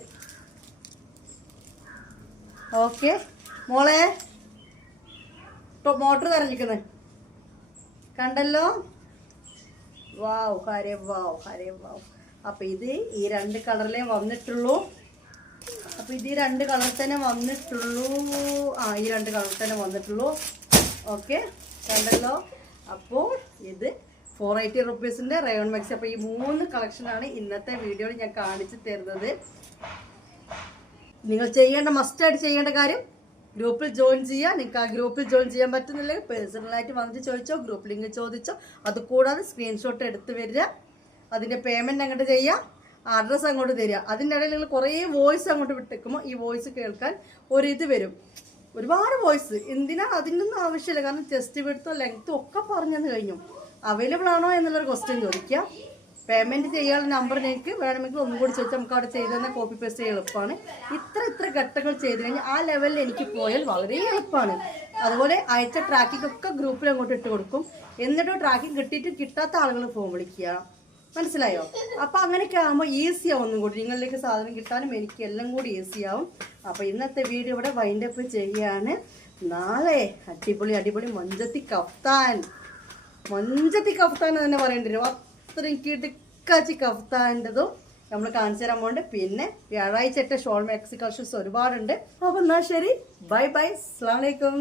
ഓക്കെ മോളെ, മോട്ടർ തെരഞ്ഞിരിക്കുന്നത് കണ്ടല്ലോ. വാവ്, ഹരേ വാവ്, ഹരേ വാവ്. അപ്പോൾ ഇത് ഈ 2 കളറിലേ വന്നിട്ടുള്ളൂ. അപ്പോൾ ഇത് ഈ 2 കളർ തന്നെ വന്നിട്ടുള്ളൂ. ഈ 2 കളർ തന്നെ വന്നിട്ടുള്ളൂ. ഓക്കെ, കണ്ടല്ലോ. അപ്പോൾ ഇത് 480 റുപ്പീസിൻ്റെ റയോൺ മാക്സി. അപ്പോൾ ഈ 3 കളക്ഷനാണ് ഇന്നത്തെ വീഡിയോയിൽ ഞാൻ കാണിച്ചു തരുന്നത്. നിങ്ങൾ മസ്റ്റായിട്ട് ചെയ്യേണ്ട കാര്യം ഗ്രൂപ്പിൽ ജോയിൻ ചെയ്യുക. നിങ്ങൾക്ക് ആ ഗ്രൂപ്പിൽ ജോയിൻ ചെയ്യാൻ പറ്റുന്നില്ലെങ്കിൽ പേഴ്സണലായിട്ട് വന്നിട്ട് ചോദിച്ചോ, ഗ്രൂപ്പ് ലിങ്ക് ചോദിച്ചോ. അതുകൂടാതെ സ്ക്രീൻഷോട്ട് എടുത്ത് വരിക, അതിൻ്റെ പേയ്മെൻറ്റ് അങ്ങോട്ട് ചെയ്യുക, അഡ്രസ്സ് അങ്ങോട്ട് തരിക. അതിൻ്റെ ഇടയിൽ നിങ്ങൾ കുറേ വോയിസ് അങ്ങോട്ട് വിട്ടേക്കുമ്പോൾ ഈ വോയിസ് കേൾക്കാൻ ഒരിത് വരും, ഒരുപാട് വോയിസ്. എന്തിനാ അതിനൊന്നും ആവശ്യമില്ല. കാരണം ചെസ്റ്റ് വിഡ്ത്തോ ലെങ്ത്തോ ഒക്കെ പറഞ്ഞെന്ന് കഴിഞ്ഞു. അവൈലബിൾ ആണോ എന്നുള്ളൊരു ക്വസ്റ്റ്യൻ ചോദിക്കുക. പേയ്മെൻറ്റ് ചെയ്യാനുള്ള നമ്പർ നിങ്ങൾക്ക് വേണമെങ്കിൽ ഒന്നും കൂടി ചോദിച്ചാൽ നമുക്ക് അവിടെ ചെയ്ത് തന്നെ കോപ്പി പേസ്റ്റ് ചെയ്യാൻ എളുപ്പമാണ്. ഇത്ര ഘട്ടങ്ങൾ ചെയ്ത് കഴിഞ്ഞാൽ ആ ലെവലിൽ എനിക്ക് പോയാൽ വളരെ എളുപ്പമാണ്. അതുപോലെ അയച്ച ട്രാക്കിംഗ് ഒക്കെ ഗ്രൂപ്പിൽ അങ്ങോട്ട് ഇട്ട് കൊടുക്കും. എന്നിട്ട് ട്രാക്കിംഗ് കിട്ടിയിട്ട് കിട്ടാത്ത ആളുകൾ ഫോൺ വിളിക്കുക. മനസ്സിലായോ? അപ്പോൾ അങ്ങനെയൊക്കെ ആകുമ്പോൾ ഈസിയാവും. ഒന്നും കൂടി നിങ്ങളിലേക്ക് സാധനം കിട്ടാനും എനിക്ക് എല്ലാം കൂടി ഈസിയാവും. അപ്പോൾ ഇന്നത്തെ വീഡിയോ ഇവിടെ വൈൻഡപ്പ് ചെയ്യുകയാണ്. നാളെ അടിപൊളി മൊഞ്ചത്തി കഫ്താൻ തന്നെ പറയേണ്ടി വരും. അത്രയും കിടുക്കാച്ചി കഫ്താൻ്റെതും നമ്മൾ കാണിച്ചു തരാൻ പോകുന്നുണ്ട്. പിന്നെ വ്യാഴാഴ്ച ഷോൾ മാക്സി കളക്ഷൻസ് ഒരുപാടുണ്ട്. അപ്പോൾ എന്നാൽ ശരി, ബൈ, അസ്സലാമു അലൈക്കും.